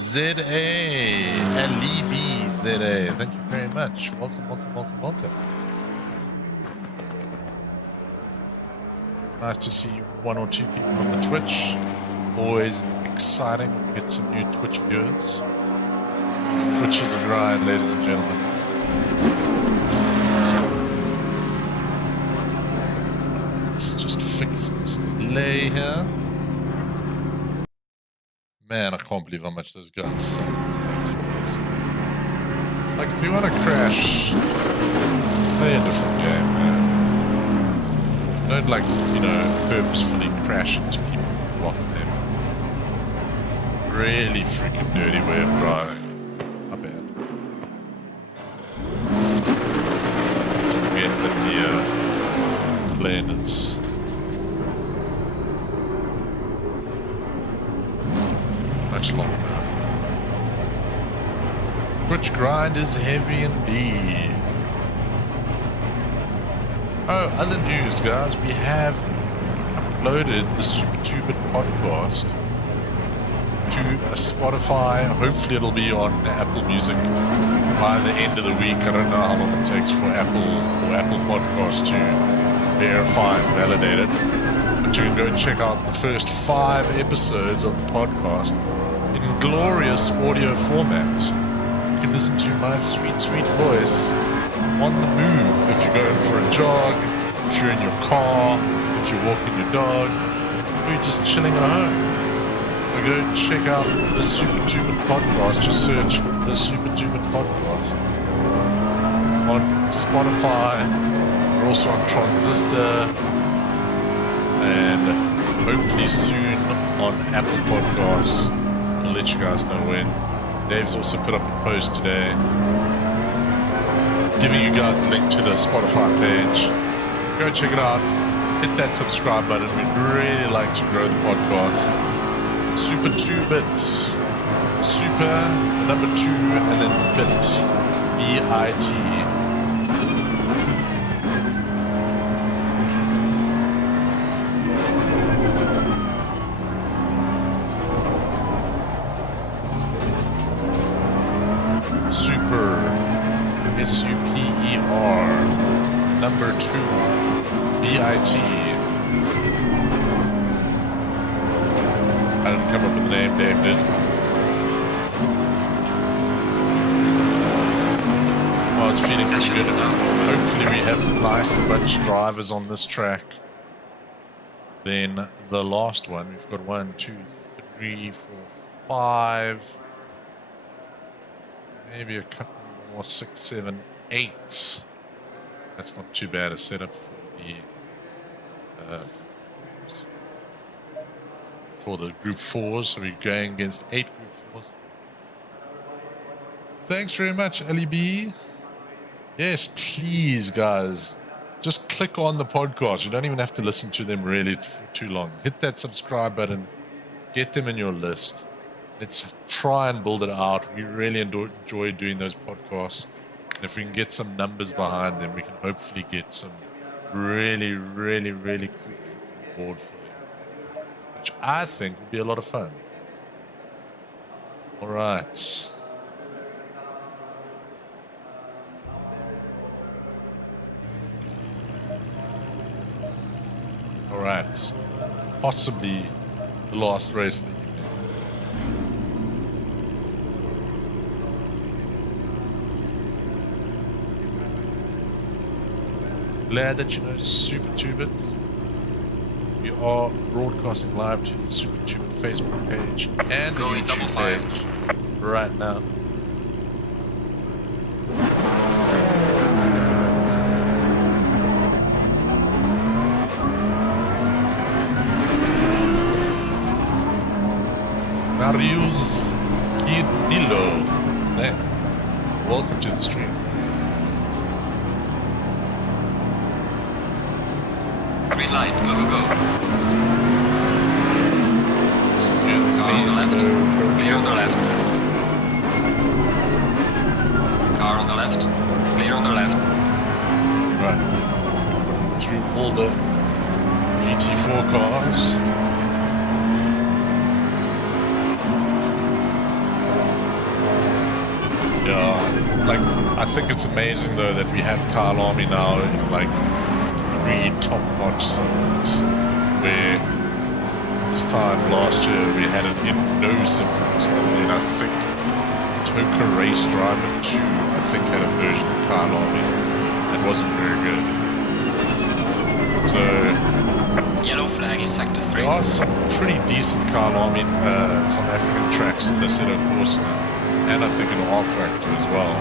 LBZA. LBZA. Thank you very much. Welcome, welcome, welcome, welcome. Nice to see one or two people on the Twitch. Always exciting to get some new Twitch viewers. Twitch is a grind, ladies and gentlemen. Let's just fix this delay here. Man, I can't believe how much those guys suck. Like, if you want to crash, just play a different game, man. Don't, like, you know, purposefully crash into people and block them. really freaking dirty way of driving. My bad. Forget that the lane is much longer. Twitch grind is heavy indeed. Oh, other news, guys. We have uploaded the Super Tubit podcast to Spotify. Hopefully it'll be on Apple Music by the end of the week. I don't know how long it takes for Apple Podcasts to verify and validate it. But you can go check out the first 5 episodes of the podcast in glorious audio format. You can listen to my sweet, sweet voice on the move. If you're going for a jog, if you're in your car, if you're walking your dog, or you're just chilling at home. So go check out the Super Tubit podcast. Just search the Super Tubit podcast on Spotify. We're also on Transistor, and hopefully soon on Apple Podcasts. I'll let you guys know when. Dave's also put up a post today giving you guys a link to the Spotify page. Go check it out. Hit that subscribe button. We'd really like to grow the podcast. Super 2-bit. Super, the number 2, and then bit. B-I-T. Super. S-U-P-E-R. Number 2. B-I-T. I didn't come up with the name, Dave did. Well, it's feeling pretty good. Hopefully we have nice a bunch of drivers on this track. Then the last one, we've got 1, 2, 3, 4, 5. Maybe a couple more, 6, 7, 8. That's not too bad a setup for the group 4s. So we're going against 8 group 4s. Thanks very much, LEB. Yes, please, guys. Just click on the podcast. You don't even have to listen to them really for too long. Hit that subscribe button. Get them in your list. Let's try and build it out. We really enjoy doing those podcasts. And if we can get some numbers behind them, we can hopefully get some really, really, really cool people on board for them, which I think would be a lot of fun. All right. All right. Possibly the last race of the evening. Glad that you know Super Tubit. We are broadcasting live to the Super Tubit Facebook page and the YouTube page right now. Marius Guidillo. Hey, welcome to the stream. Green light, go, go, go. Car on the left. Clear on the left. Car on the left. Clear on the left. Right. Through all the GT4 cars. Yeah, like, I think it's amazing though that we have Kyle Army now in like 3 top-notch circuits, where this time last year we had it in no circuits, and then I think Toka Race Driver 2 I think had a version of Kyle Army that wasn't very good. So Yellow flag in sector 3. there are some pretty decent Kyle Army South African tracks in the Assetto Corsa, and I think in R Factor as well.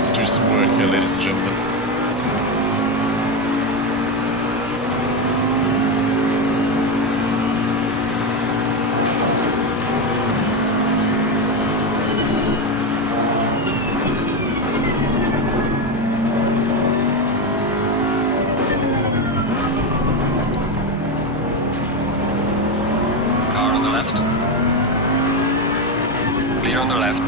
Let's do some work here, ladies and gentlemen. Car on the left. Clear on the left.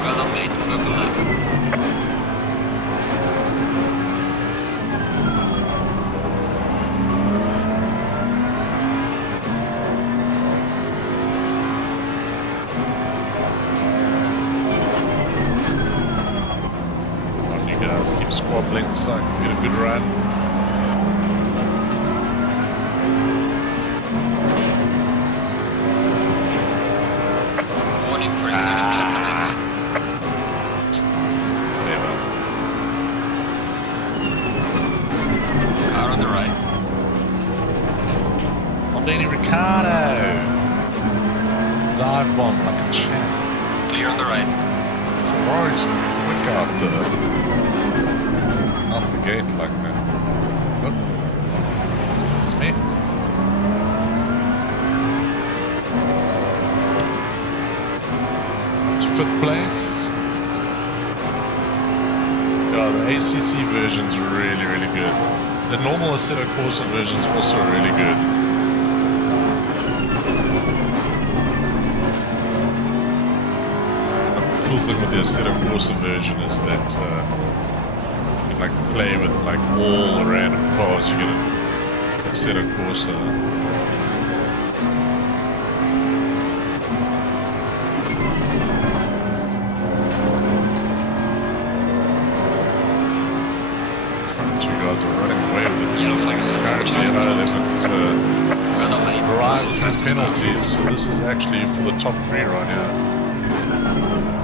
Well done, mate. Purple lap. On you guys, keep squabbling so I can get a good run. Warning for incident checkpoints. Whatever. Car on the right. I'm Danny Ricciardo. Dive bomb like a champ. Clear on the right. Ferrari's quick out there. Out the gate like that. Oh. It's me. To 5th place. Yeah, the ACC version's really, really good. The normal Assetto Corsa version's also really good. The cool thing with the Assetto Corsa version is that you can like play with like all the random cars you get in Assetto Corsa. Two guys are running away with it. Yellow flag. Apparently, they've Well done, mate. arrived Russell through fastest lap. penalties, so this is actually for the top 3 right now.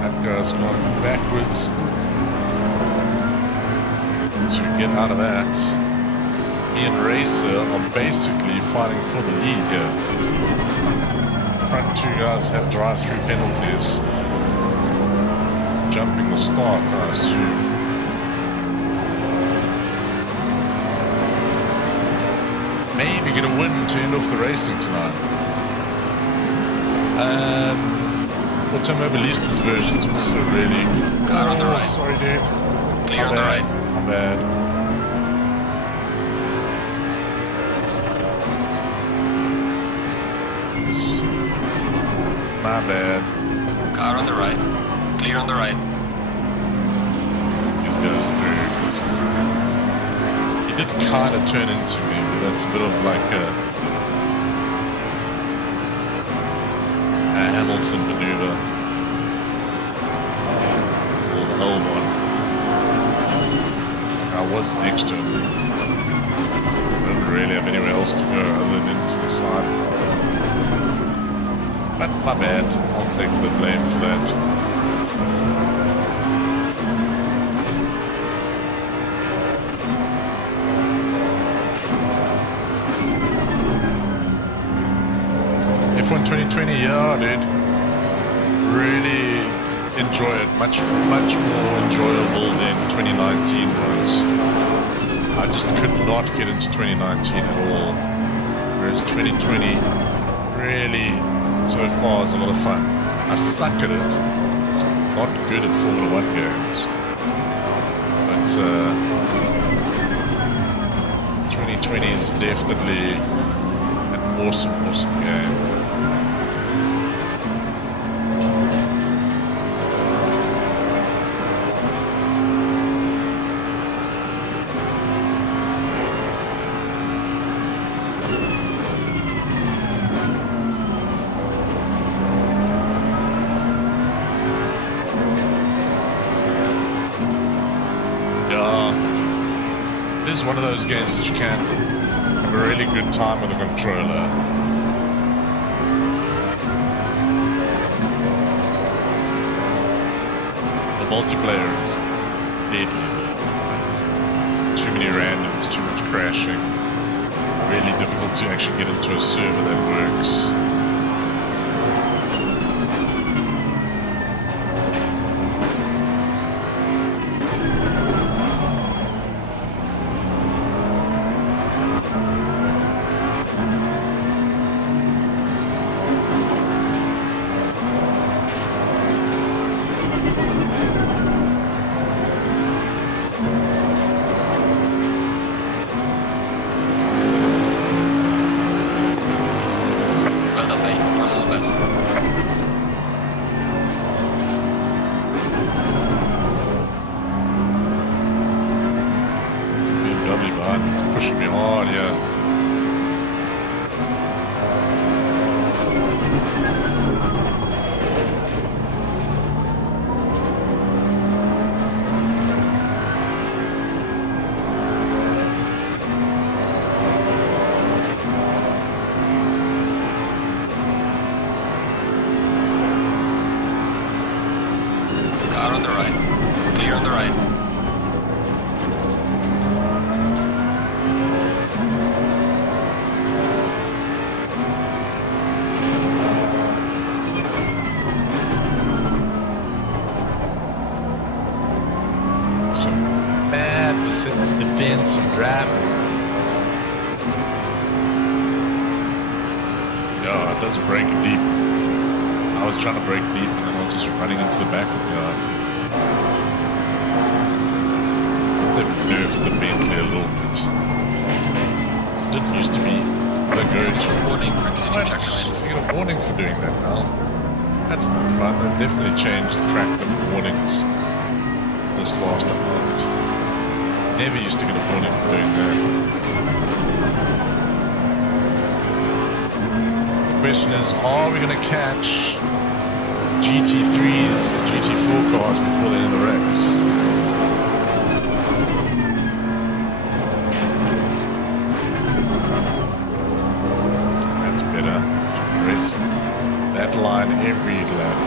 That guy's gone backwards to get out of that. Me and Racer are basically fighting for the lead here. Front 2 guys have drive-through penalties. Jumping the start, I assume. Maybe gonna win to end off the racing tonight. Automobilistas version's also really. Car on the right. Sorry, dude. Clear My on the bad. right. My bad. Oops. My bad. Car on the right. Clear on the right. He goes through. 'Cause he did kind of turn into me, but that's a bit of like a Hamilton maneuver. Or the whole one. I was next to him. I didn't really have anywhere else to go other than into the side. But my bad. I'll take the blame for that. F1 2020, yeah, dude. Really enjoy it. Much more enjoyable than 2019 was. I just could not get into 2019 at all. Whereas 2020 really, so far, is a lot of fun. I suck at it. Just not good at Formula 1 games. But 2020 is definitely an awesome game. It is one of those games that you can have a really good time with a controller. The multiplayer is deadly. Too many randoms, too much crashing. Really difficult to actually get into a server that works. Pushing me hard, yeah. Car on the right. Clear on the right. Defense and driving. Yeah, it does break deep. I was trying to break deep and then I was just running into the back of the yard. They've nerfed the Bentley a little bit. It didn't used to be the go-to. Warning for exceeding checkpoints. You get a warning for doing that now. That's not fun. They've definitely changed track warnings this last update. Never used to get a warning for doing that. The question is, are we going to catch GT3s, the GT4 cars before the end of the race? That's better. Race that line every lap.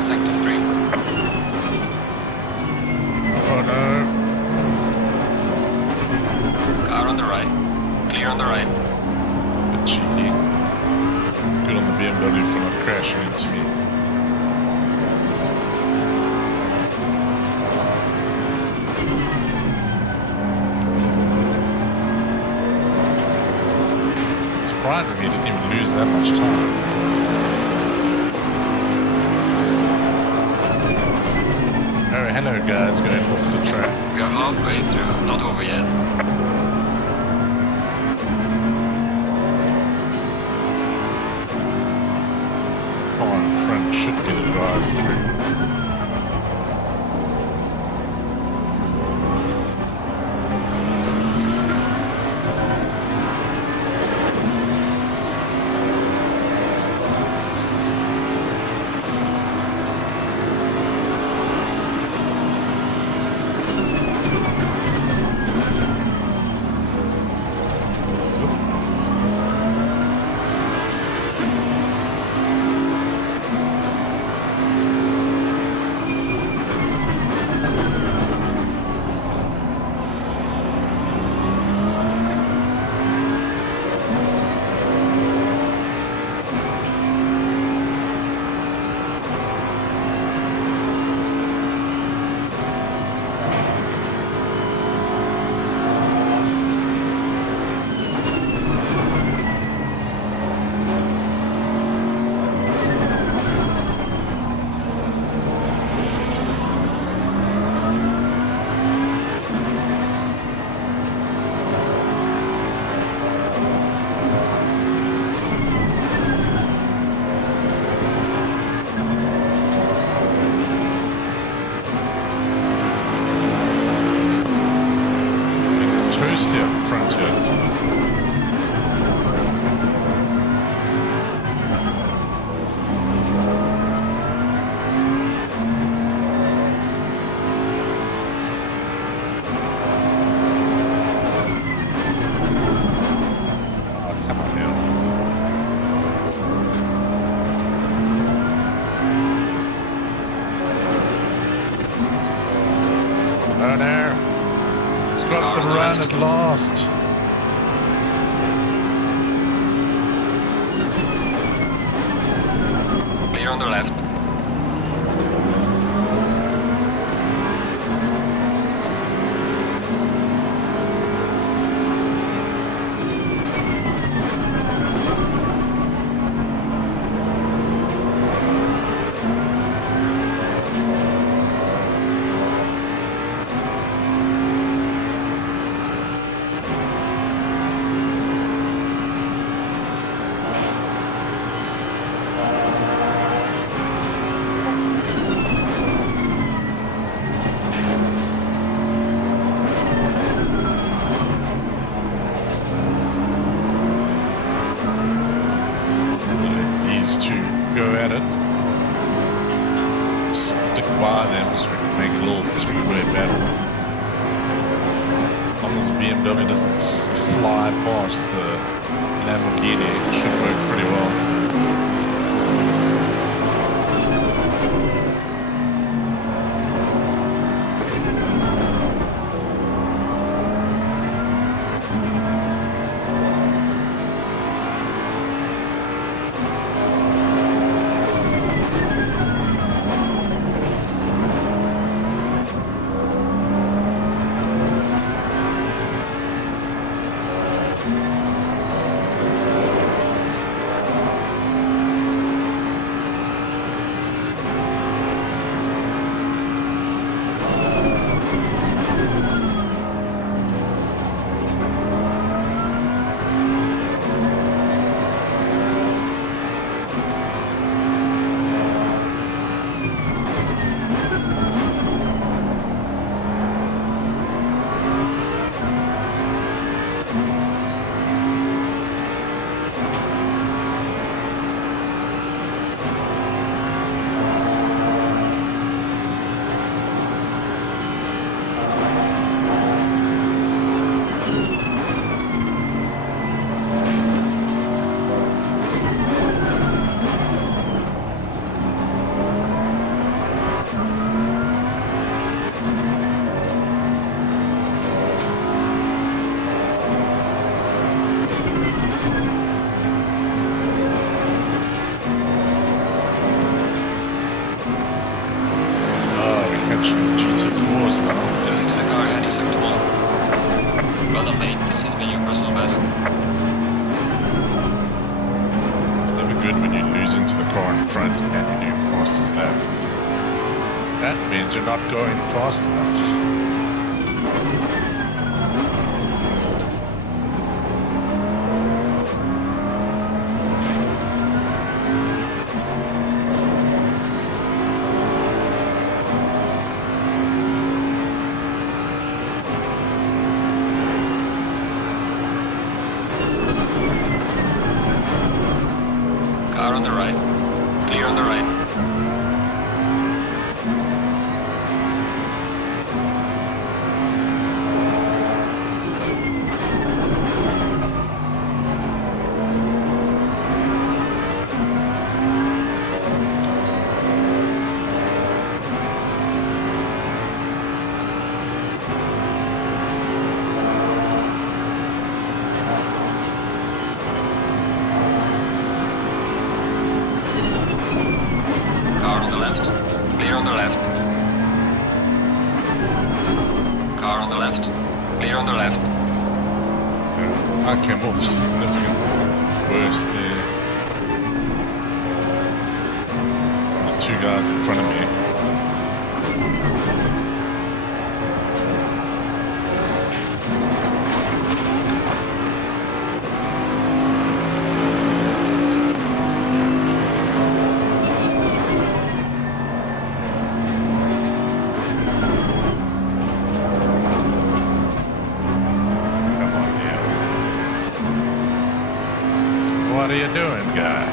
Sector 3. Oh no. Car on the right. Clear on the right. Bit cheeky. Good on the BMW for not crashing into me. Surprisingly, he didn't even lose that much time. Hello guys, going off the track. We are halfway through, not over yet. Car in front should get a drive through. steer front here. Oh no, it's got the run at last. Clear on the left. To go at it, stick by them so we can make a little three-way battle. As long as the BMW doesn't fly past the Lamborghini, it should work pretty well. GT4s now. Losing to the car ahead in sector 1. Well done, mate. This has been your personal best. Never good when you're losing to the car in front and you're doing fastest lap. That means you're not going fast enough. Car on the right. Clear on the right. Car on the left. Clear on the left. Car on the left. Clear on the left. I came off significantly worse there. The two guys in front of me. What are you doing, guy?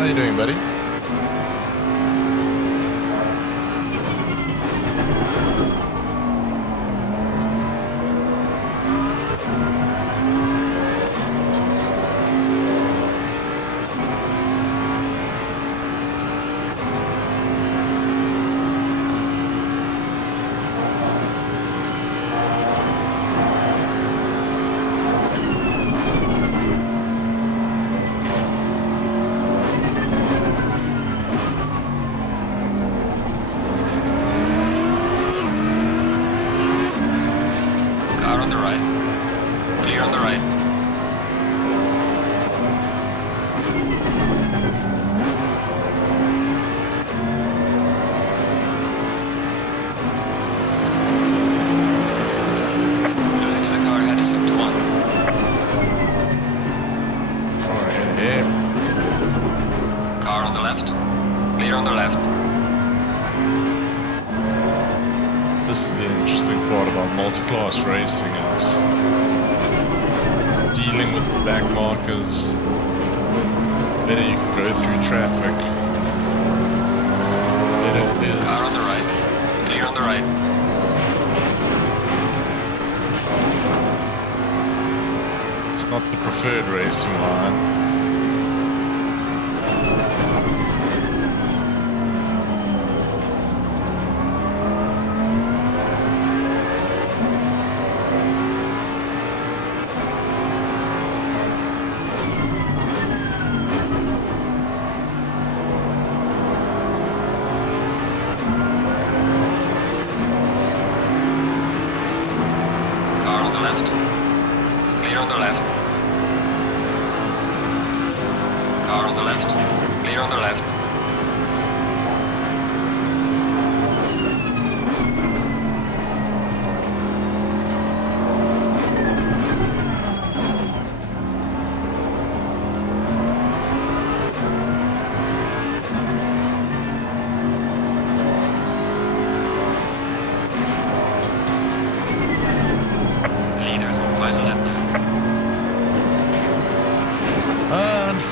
How you doing, buddy? This is the interesting part about multi-class racing is dealing with the back markers. Better you can go through traffic, better it is. Car on the right. Clear on the right. It's not the preferred racing line.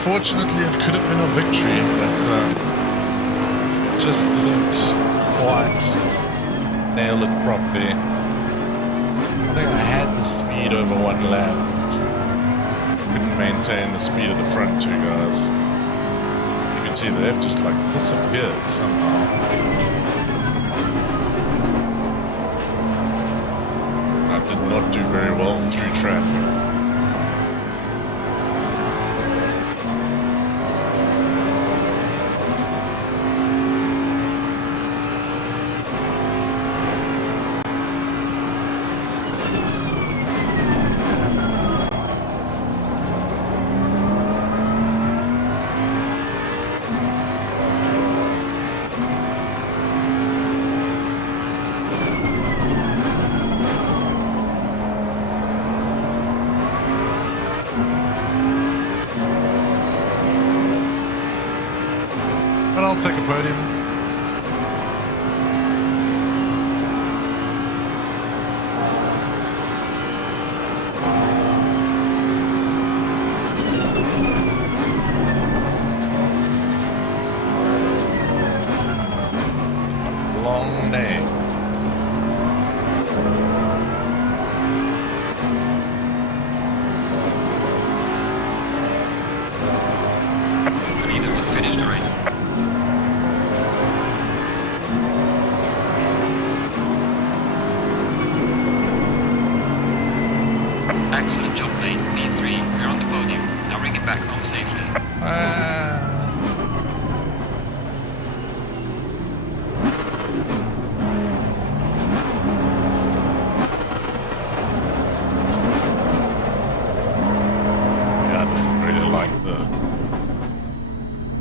Unfortunately, it could have been a victory, but just didn't quite nail it properly. I think I had the speed over one lap, but couldn't maintain the speed of the front two guys. You can see they've just like disappeared somehow. I did not do very well through traffic. But I'll take a podium. It's a long name. The leader has finished the race.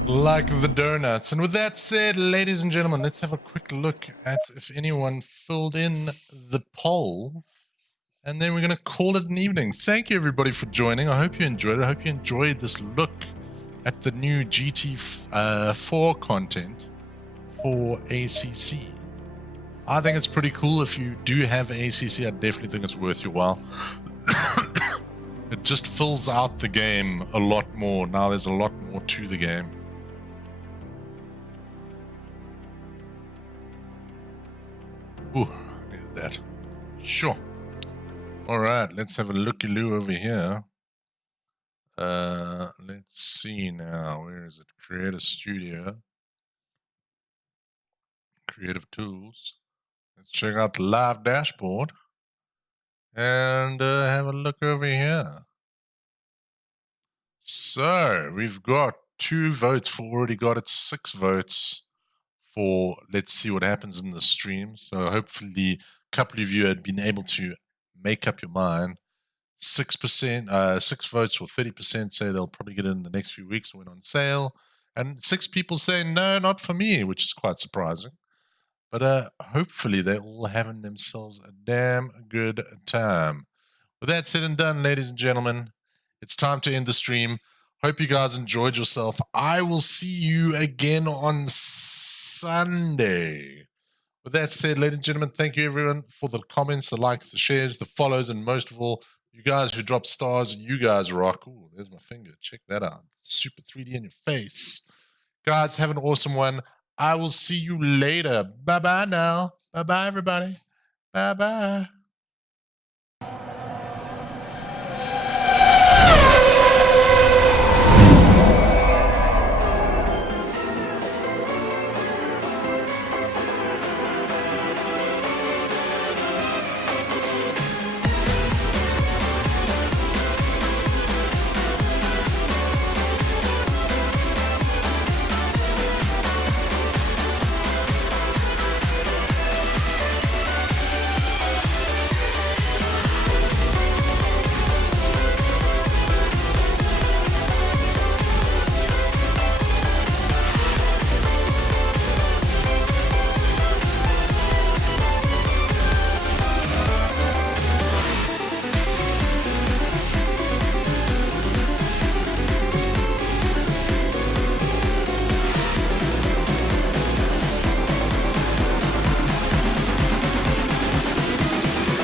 like the donuts. And with that said, ladies and gentlemen, let's have a quick look at if anyone filled in the poll. And then we're going to call it an evening. Thank you, everybody, for joining. I hope you enjoyed it. I hope you enjoyed this look at the new GT4 content for ACC. I think it's pretty cool. If you do have ACC, I definitely think it's worth your while. It just fills out the game a lot more. Now there's a lot more to the game. Ooh, I needed that. Sure. All right, let's have a looky-loo over here. Let's see now. Where is it? Creator Studio. Creative Tools. Let's check out the live dashboard. And have a look over here. So we've got 2 votes for already got it, 6 votes for let's see what happens in the stream. So hopefully a couple of you had been able to make up your mind. 6%, 6 votes or 30% say they'll probably get it in the next few weeks when on sale. And 6 people say no, not for me, which is quite surprising. But hopefully they're all having themselves a damn good time. With that said and done, ladies and gentlemen, it's time to end the stream. Hope you guys enjoyed yourself. I will see you again on Sunday. With that said, ladies and gentlemen, thank you everyone for the comments, the likes, the shares, the follows, and most of all, you guys who drop stars, you guys rock. Ooh, there's my finger. Check that out. Super 3D in your face. Guys, have an awesome one. I will see you later. Bye-bye now. Bye-bye, everybody. Bye-bye.